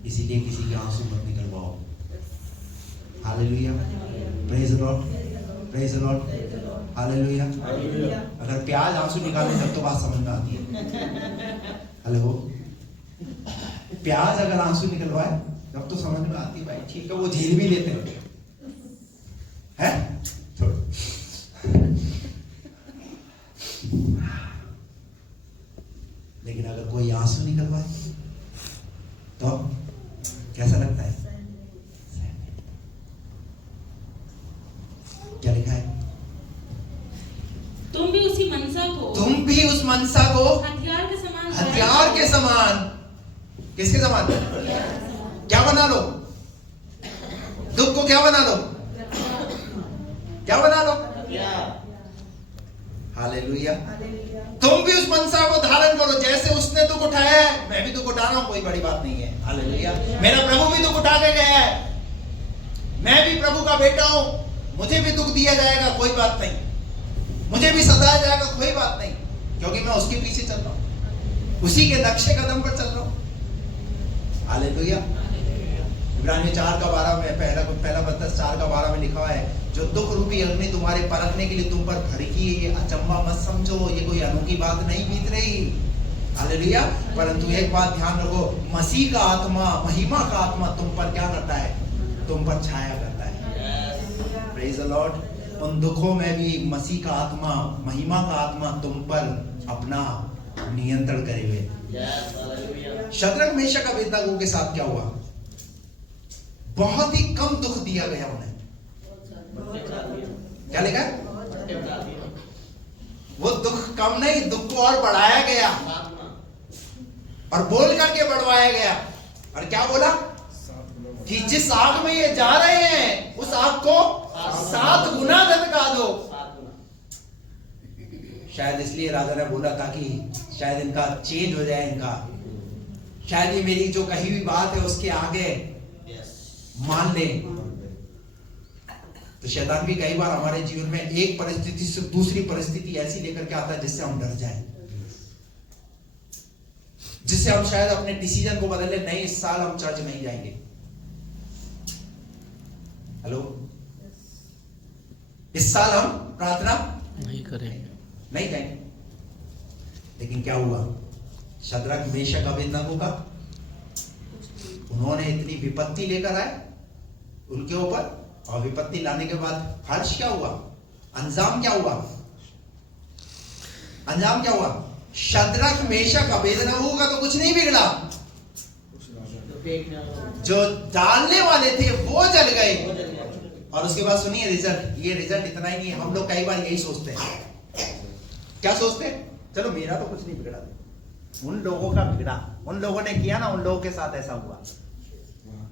इसीलिए किसी के आंसू मत निकलवाओ। Hallelujah, praise the Lord, praise the Lord, hallelujah. अगर प्याज आंसू निकाले तब तो बात समझ में आती है। हेलो, प्याज अगर आंसू निकलवाए तब तो समझ में आती है, भाई ठीक है वो झेल भी लेते हैं। लेकिन अगर कोई आंसू निकलवाए तो कैसा लगता है? क्या लिखा है? तुम भी उसी मनसा को, तुम भी उस मनसा को हथियार के समान, हथियार के समान, किसके समान? क्या बना लो? दुख को क्या बना लो? क्या बना लो? हालेलुया। तुम भी उस मनसा को धारण करो, जैसे उसने दुख उठाया है मैं भी दुख उठा रहा हूं, कोई बड़ी बात नहीं है। हालेलुया, मेरा प्रभु भी दुख उठा के गया है, मैं भी प्रभु का बेटा हूं, मुझे भी दुख दिया जाएगा, कोई बात नहीं, मुझे भी सताया जाएगा, कोई बात नहीं, क्योंकि मैं उसके पीछे चल रहा हूं, उसी के नक्शे कदम पर चल रहा हूं। हालेलुया। इब्रानियों 4:12 में पहला पत्रस 4:12 में लिखा है, जो दुख रूपी अग्नि तुम्हारे परखने के लिए तुम पर भड़की है, ये अचंभा मत समझो, ये कोई अनोखी बात नहीं बीत रही। हालेलुया। परंतु एक बात ध्यान रखो, मसीह का आत्मा, महिमा का आत्मा तुम पर क्या करता है? तुम पर छाया करता है। Praise the Lord. उन दुखों में भी मसीह का आत्मा, महिमा का आत्मा तुम पर अपना नियंत्रण करे हुए। शद्रक मेशक अबेदनगो के साथ क्या हुआ? बहुत ही कम दुख दिया गया उन्हें। क्या लिखा है? वो दुख कम नहीं, दुख को और बढ़ाया गया और बोल करके बढ़वाया गया। और क्या बोला कि जिस आग में ये जा रहे हैं उस आग को 7 गुना धधका दो। शायद इसलिए राजा ने बोला ताकि शायद इनका चेंज हो जाए, इनका शायद ये मेरी जो कही हुई बात है उसके आगे मान ले। तो शैतान भी कई बार हमारे जीवन में एक परिस्थिति से दूसरी परिस्थिति ऐसी लेकर के आता है जिससे हम डर जाए, जिससे हम शायद अपने डिसीजन को बदल ले। नहीं, इस साल हम चर्च नहीं जाएंगे। हेलो, इस साल हम प्रार्थना नहीं करेंगे, नहीं जाएंगे। लेकिन क्या हुआ? शद्रक मेशक अबेदनगो का उन्होंने इतनी विपत्ति लेकर आए उनके ऊपर, और विपत्ति लाने के बाद हर्ष क्या हुआ? अंजाम क्या हुआ? अंजाम क्या हुआ? शद्रक मेशक अबेदनगो का तो कुछ नहीं बिगड़ा, जो डालने वाले थे वो जल गए। और उसके बाद सुनिए रिजल्ट। ये रिजल्ट इतना ही नहीं है, हम लोग कई बार यही सोचते हैं। क्या सोचते हैं? चलो मेरा तो कुछ नहीं बिगड़ा, उन लोगों का बिगड़ा, उन लोगों ने किया ना, उन लोगों के साथ ऐसा हुआ,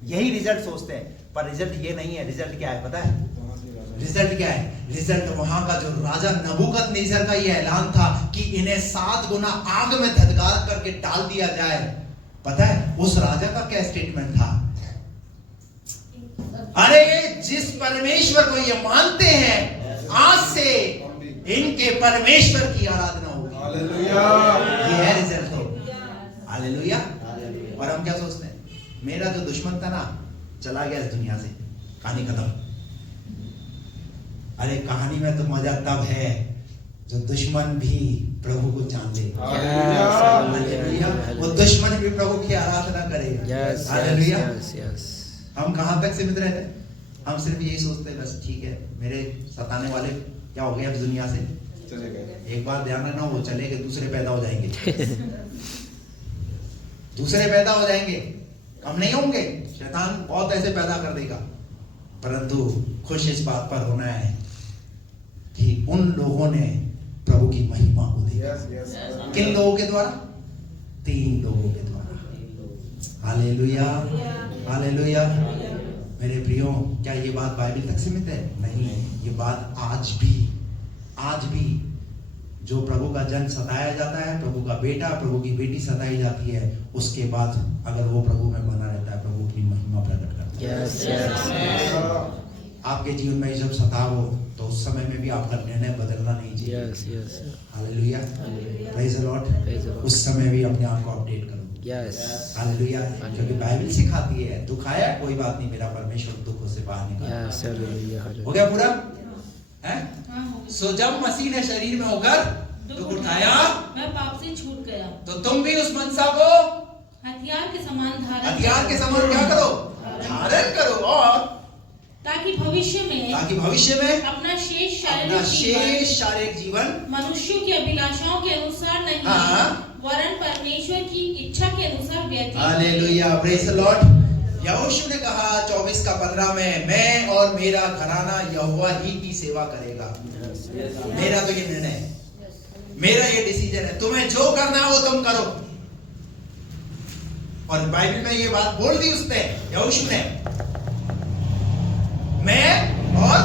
यही रिजल्ट सोचते हैं। पर रिजल्ट ये नहीं है। रिजल्ट क्या है पता है? रिजल्ट क्या है? रिजल्ट वहां का जो राजा नबूकदनेस्सर का ये ऐलान था कि इन्हें 7 गुना आग में धधकार करके डाल दिया जाए। पता है उस राजा का क्या स्टेटमेंट था? अरे जिस परमेश्वर को ये मानते हैं, आज से इनके परमेश्वर की आराधना होगी। हालेलुया। ये है रिजल्ट तो। हालेलुया। और हम क्या सोचते हैं? मेरा जो दुश्मन था ना, चला गया इस दुनिया से, कहानी खत्म। अरे कहानी में तो मजा तब है जो दुश्मन भी प्रभु को जान ले। हालेलुया। वो दुश्मन भी प्रभु की आराधना करे। हालेलुया। हम कहां तक सीमित रहते हैं? हम सिर्फ यही सोचते हैं बस ठीक है, मेरे सताने वाले क्या हो गए अब दुनिया से चले गए। एक बार ध्यान रखना, वो चले गए, दूसरे पैदा हो जाएंगे। दूसरे पैदा हो जाएंगे, हम नहीं होंगे। शैतान बहुत ऐसे पैदा कर देगा। परंतु खुश इस बात पर होना है कि उन लोगों ने प्रभु की महिमा को देखा। किन लोगों के द्वारा? 3 लोगों के द्वारा। Hallelujah, hallelujah. मेरे प्रियो, क्या ये बात बाइबल तक सीमित है? नहीं, ये बात आज भी जो प्रभु का जन सताया जाता है, प्रभु का बेटा, प्रभु की बेटी सताई जाती है, उसके बाद अगर वो प्रभु में बना रहता है, प्रभु अपनी महिमा प्रकट करता है। yes. आपके जीवन में जब सताओ तो उस समय में भी आपका निर्णय बदलना नहीं चाहिए। Hallelujah, praise the Lord. उस समय भी अपने आप को अपडेट करो। हालेलुया, क्योंकि बाइबल सिखाती है दुख आया कोई बात नहीं, मेरा परमेश्वर दुखों से बाहर निकाल। हो गया पूरा है? सो जब मसीह ने शरीर में होकर दुख उठाया, मैं पाप से छूट गया, तो तुम भी उस मनसा को हथियार के समान क्या करो? धारण करो, और ताकि भविष्य में अपना शेष शारीरिक जीवन मनुष्यों की अभिलाषाओं के अनुसार नहीं, वरन परमेश्वर की इच्छा के अनुसार व्यतीत। Hallelujah, praise the Lord. यहोशू ने कहा 24:15 में, मैं और मेरा घराना यहोवा ही की सेवा करेगा। मेरा तो ये निर्णय है, मेरा ये डिसीजन है, तुम्हें जो करना है वो तुम करो। और बाइबल में ये बात बोल दी उसने, यहोशू ने, मैं और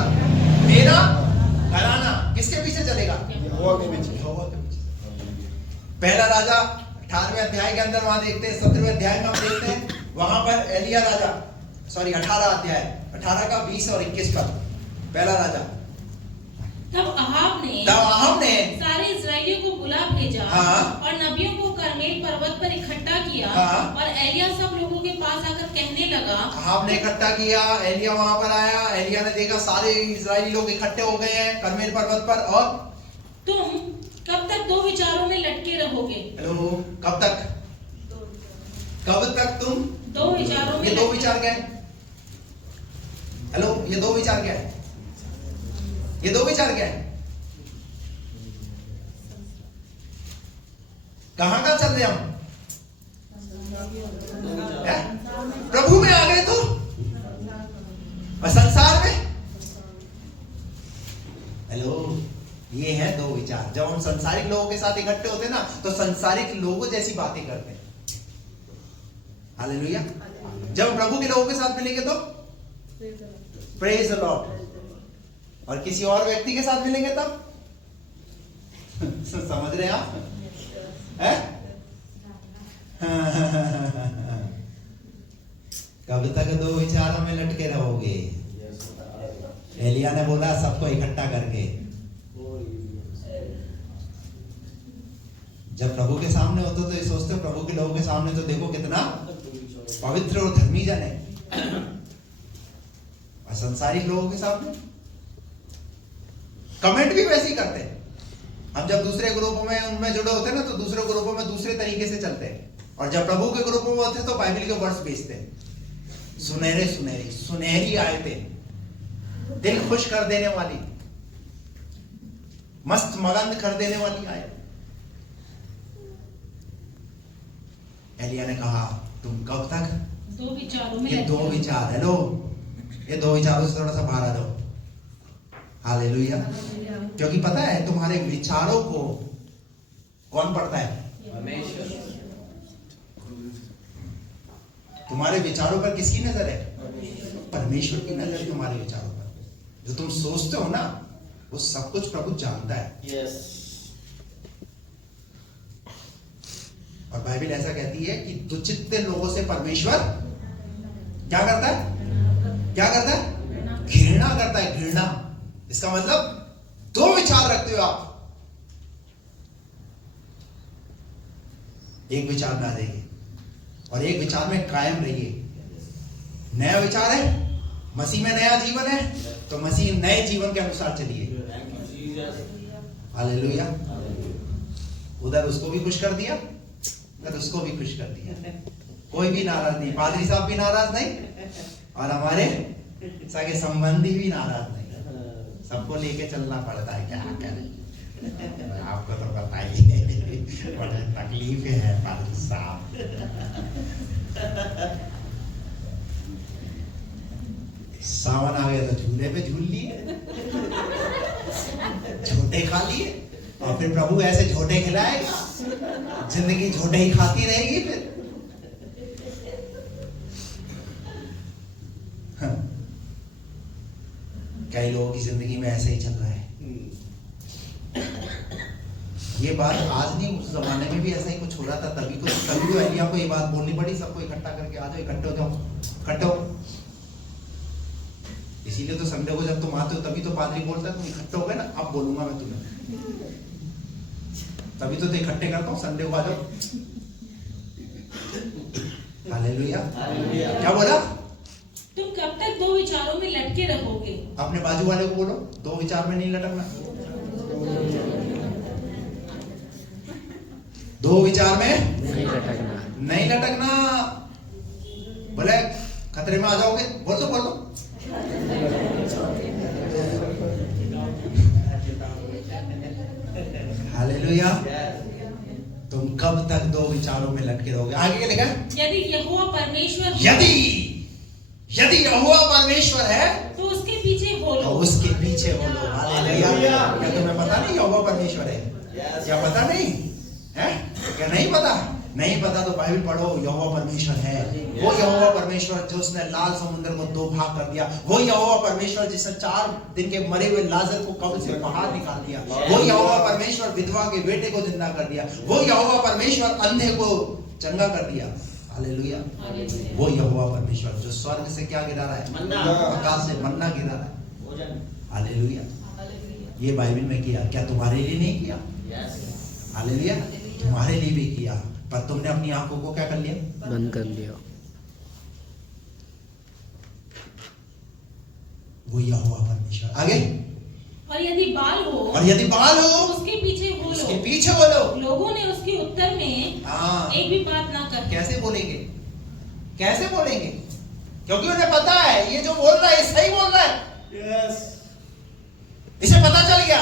मेरा घराना किसके पीछे चलेगा? यहोवा के पीछे। पहला राजा 18वें अध्याय के अंदर वहां देखते हैं, 17वें अध्याय में हम देखते हैं, वहां पर एलिया राजा, 18 अध्याय, 18 का 20 और 21 पद, पहला राजा। तब अहाब ने सारे इस्राएलियों को बुला भेजा, और नबियों को करमेल पर्वत पर इकट्ठा किया, और एलिया सब लोगों के पास आकर कहने लगा। अहाब ने इकट्ठा किया, एलिया वहां पर आया, एलिया ने देखा सारे इस्राएली लोग इकट्ठे हो गए हैं करमेल पर्वत पर, और तुम कब तक दो विचारों में लटके रहोगे? हेलो, कब तक तुम दो विचारों में? ये दो विचार क्या है? हेलो, ये दो विचार क्या है? ये दो विचार क्या है? कहां का चल रहे हम? प्रभु में आ गए तो, और संसार में। हेलो, ये है दो विचार। जब हम संसारिक लोगों के साथ इकट्ठे होते हैं ना, तो संसारिक लोगों जैसी बातें करते हैं। हालेलुया। जब प्रभु के लोगों के साथ मिलेंगे तो प्रेज द लॉर्ड, और किसी और व्यक्ति के साथ मिलेंगे तब समझ रहे हैं आप? कब तक दो विचारों में लटके रहोगे? एलिया ने बोला सबको इकट्ठा करके। जब प्रभु के सामने होते तो ये सोचते हो प्रभु के लोगों के सामने तो देखो कितना पवित्र और धर्मी जन है, और संसारिक लोगों के सामने कमेंट भी वैसे ही करते हैं। हम जब दूसरे ग्रुपों में उनमें जुड़े होते हैं ना, तो दूसरे ग्रुपों में दूसरे तरीके से चलते हैं, और जब प्रभु के ग्रुपों में होते हैं तो बाइबल के वर्ड्स भेजते हैं, सुनहरी आयतें, दिल खुश कर देने वाली, मस्त मगन कर देने वाली आयत। एलिया ने कहा तुम कब तक दो विचारों में? ये दो विचार, हेलो, ये दो विचारों से थोड़ा सा बाहर आ जाओ। हालेलुया। क्योंकि पता है तुम्हारे विचारों को कौन पढ़ता है? परमेश्वर। तुम्हारे विचारों पर किसकी नजर है? परमेश्वर की नजर है तुम्हारे विचारों पर। जो तुम सोचते हो ना, वो सब कुछ प्रभु जानता है। और बाइबल ऐसा कहती है कि दुचित्ते लोगों से परमेश्वर क्या करता है? घृणा करता है, घृणा। इसका मतलब दो विचार रखते हो आप, एक विचार में आ जाइए और एक विचार में कायम रहिए। नया विचार है, मसीह में नया जीवन है, तो मसीह नए जीवन के अनुसार चलिए। हालेलुया। उधर उसको भी खुश कर दिया, उधर उसको भी खुश कर दिया, कोई भी नाराज नहीं, पादरी साहब भी नाराज नहीं और हमारे सगे संबंधी भी नाराज नहीं। सबको लेके चलना पड़ता है, क्या करें, आपको तो बताइए, बड़ी तकलीफ है पादरी साहब। सावन आ गया तो झूले पे झूल लिए, झोटे खा लिए, और फिर प्रभु ऐसे झोटे खिलाएगा, जिंदगी झोटे ही खाती रहेगी। फिर कई लोगों की जिंदगी में ऐसे ही चल रहा है। ये बात आज नहीं, उस जमाने में भी ऐसा ही कुछ हो रहा था। तभी तो एलिया को ये बात बोलनी पड़ी, सबको इकट्ठा करके आ जाओ, इकट्ठे हो जाओ, इकट्ठे हो। इसीलिए तो संडे को जब तुम आते हो तभी तो पादरी बोलता है तुम इकट्ठे हो गए ना, अब बोलूंगा मैं तुम्हें, तभी तो इकट्ठे करता हूँ, संडे को आ जाओ। हालेलुया। क्या बोला? तुम कब तक दो विचारों में लटके रहोगे? अपने बाजू वाले को बोलो, दो विचार में नहीं लटकना। दो विचार में नहीं लटकना। बोले खतरे में आ जाओगे, बोल दो, बोल दो। हालेलुया। तुम कब तक दो विचारों में लटके रहोगे? आगे क्या लिखा? यदि यहोवा परमेश्वर, यदि यहोवा परमेश्वर है तो उसके पीछे बोलो, तो उसके पीछे बोलो। हालेलुया। क्या तुम्हें पता नहीं यहोवा परमेश्वर है? क्या पता नहीं है? क्या नहीं पता? नहीं पता तो बाइबल पढ़ो। यहोवा परमेश्वर है, वो यहोवा परमेश्वर जो उसने लाल समुद्र को दो भाग कर दिया, वो यहोवा परमेश्वर जिसने 4 दिन के मरे हुए लाजर को कब्र से बाहर निकाल दिया, वो यहोवा परमेश्वर विधवा के बेटे को जिंदा कर दिया, वो यहोवा परमेश्वर अंधे को चंगा कर दिया। हालेलुया। वो यहोवा परमेश्वर जो स्वर्ग से क्या गिरा रहा है? मन्ना। आकाश से मन्ना गिरा रहा है। हालेलुया। ये बाइबल में किया, क्या तुम्हारे लिए नहीं किया? हालेलुया। तुम्हारे लिए भी किया, पर तुमने अपनी आंखों को क्या कर लिया? बंद कर लिया। वो यहोवा परमेश्वर। आगे। और यदि बाल हो, तो उसके पीछे बोलो, उसके पीछे बोलो। लोगों ने उसके उत्तर में एक भी बात ना कर। कैसे बोलेंगे? कैसे बोलेंगे? क्योंकि उन्हें पता है ये जो बोल रहा है सही बोल रहा है। इसे पता चल गया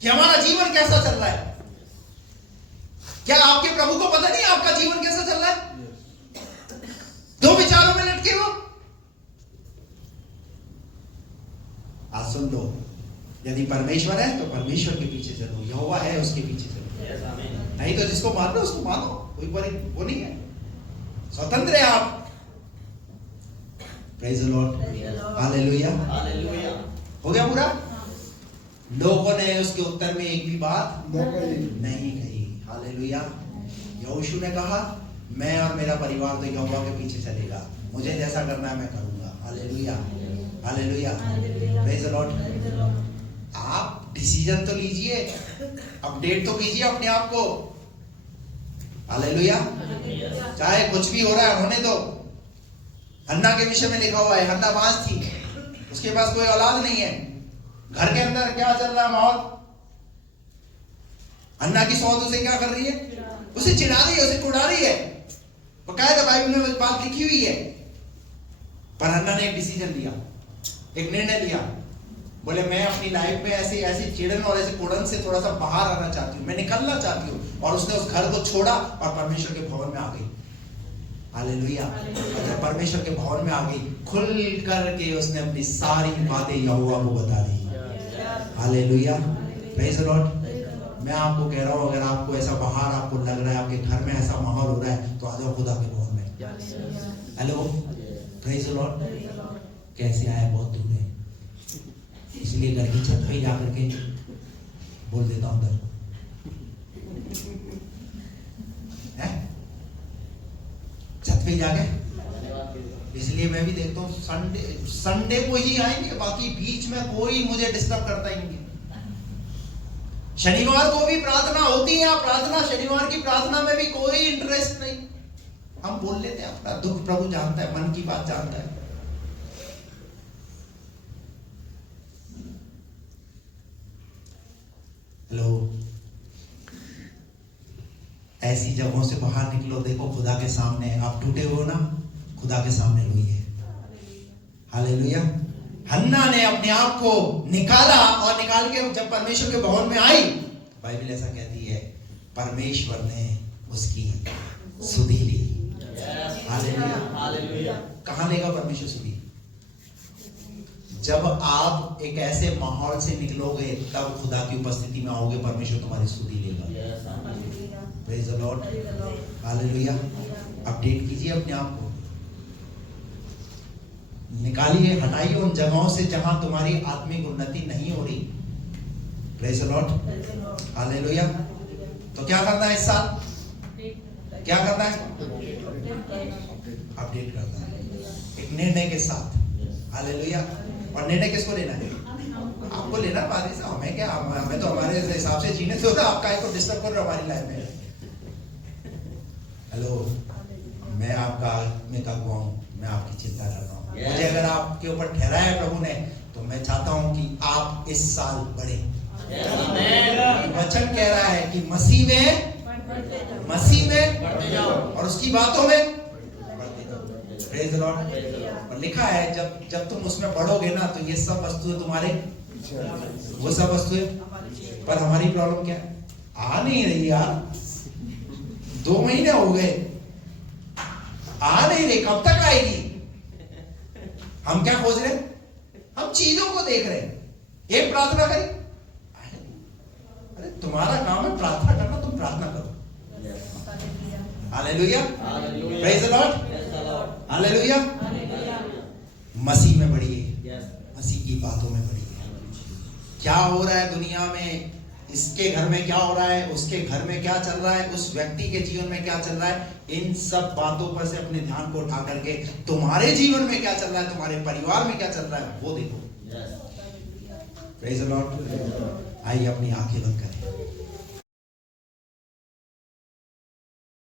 कि हमारा जीवन कैसा चल रहा है। क्या आपके प्रभु को पता नहीं आपका जीवन कैसा चल रहा है? दो विचारों में लटके हो। आज सुन लो, यदि परमेश्वर है तो परमेश्वर के पीछे चलो, यहोवा है उसके पीछे चलो। नहीं तो जिसको मानो उसको मानो, कोई वो नहीं है, स्वतंत्र है आप। Praise the Lord. हालेलुया। हो गया पूरा? लोगों ने उसके उत्तर में एक भी बात नहीं कही। हालेलुया। यहोशू ने कहा मैं और मेरा परिवार तो यहोवा के पीछे चलेगा, मुझे जैसा करना है मैं करूंगा। Hallelujah. Hallelujah. Praise the Lord. आप डिसीजन तो लीजिए, अपडेट तो कीजिए अपने आप को। हालेलुया। चाहे कुछ भी हो रहा है होने दो। हन्ना के विषय में लिखा हुआ है, हन्ना बांझ थी, उसके पास कोई औलाद नहीं है। घर के अंदर क्या चल रहा है माहौल? हन्ना की सौत उसे क्या कर रही है? उसे चिढ़ा रही है, उसे कुड़ा रही है। बकायदा बाइबल में बात लिखी हुई है। पर हन्ना ने एक डिसीजन लिया, एक निर्णय लिया। बोले मैं अपनी लाइफ में ऐसी चिड़न और ऐसे कुड़न से थोड़ा सा बाहर आना चाहती हूँ, मैं निकलना चाहती हूँ। और उसने उस घर को छोड़ा और परमेश्वर के भवन में आ गई। हालेलुया। जब परमेश्वर के भवन में आ गई, खुल करके उसने अपनी सारी बातें यहोवा को बता दी। हालेलुया। Praise the Lord. मैं आपको कह रहा हूँ, अगर आपको ऐसा बाहर आपको लग रहा है, आपके घर में ऐसा माहौल हो रहा है, तो आ जाओ खुदा के भवन में। हेलो। Praise the Lord. कैसे आया? बहुत दूर है, इसलिए घर की छत पे जा करके बोल देता हूँ उधर छत पे जाके। इसलिए मैं भी देखता हूँ संडे को ही आएंगे, बाकी बीच में कोई मुझे डिस्टर्ब करता ही नहीं। शनिवार को भी प्रार्थना होती है, प्रार्थना शनिवार की प्रार्थना में भी कोई इंटरेस्ट नहीं। हम बोल लेते हैं अपना दुख, प्रभु जानता है, मन की बात जानता है। हेलो। ऐसी जगहों से बाहर निकलो, देखो खुदा के सामने आप टूटे हो ना, खुदा के सामने रोइए। हालेलुया। हन्ना ने अपने आप को निकाला और निकाल के जब परमेश्वर के भवन में आई, बाइबल ऐसा कहती है परमेश्वर ने उसकी सुधि ली। हालेलुया। कहां लेगा परमेश्वर सुधि? जब आप एक ऐसे माहौल से निकलोगे तब खुदा की उपस्थिति में आओगे, परमेश्वर तुम्हारी सुधि लेगा। Praise the Lord. Hallelujah. Update कीजिए अपने आप को। निकालिए, हटाइए उन जगहों से जहां तुम्हारी आत्मिक उन्नति नहीं हो रही। Praise the Lord, hallelujah. तो क्या करना है इस साल? क्या करना है? अपडेट करना है एक निर्णय के साथ। हालेलुया। और निर्णय किसको लेना है? आपको लेना। बात से हमें क्या, हमें तो हमारे हिसाब से जीने दो ना, आपका को डिस्टर्ब कर रहे हो हमारी लाइफ में। हेलो, मैं आपका आत्मिक अगुवा हूं, मैं आपकी चिंता कर रहा हूं। मुझे अगर आपके ऊपर ठहराया है प्रभु ने, तो मैं चाहता हूं कि आप इस साल बढ़े। वचन कह रहा है कि मसीह में और उसकी बातों में बढ़ते जाओ। Praise the Lord. और लिखा है जब तुम उसमें बढ़ोगे ना, तो ये सब वस्तुएं तुम्हारे, वो सब वस्तुएं। पर हमारी प्रॉब्लम क्या है? आ नहीं रही यार, 2 महीने हो गए, आ नहीं रही, कब तक आएगी? हम क्या खोज रहे हैं? हम चीजों को देख रहे हैं। एक प्रार्थना करी, अरे तुम्हारा काम है प्रार्थना करना, तुम प्रार्थना करो। Hallelujah, praise the Lord, hallelujah. मसीह में बढ़िए, मसीह की बातों में बढ़िए। क्या हो रहा है दुनिया में, इसके घर में क्या हो रहा है, उसके घर में क्या चल रहा है, उस व्यक्ति के जीवन में क्या चल रहा है, इन सब बातों पर से अपने ध्यान को उठा करके तुम्हारे जीवन में क्या चल रहा है, तुम्हारे परिवार में क्या चल रहा है, वो देखो। Praise the Lord. आइए अपनी आंखें बंद करें।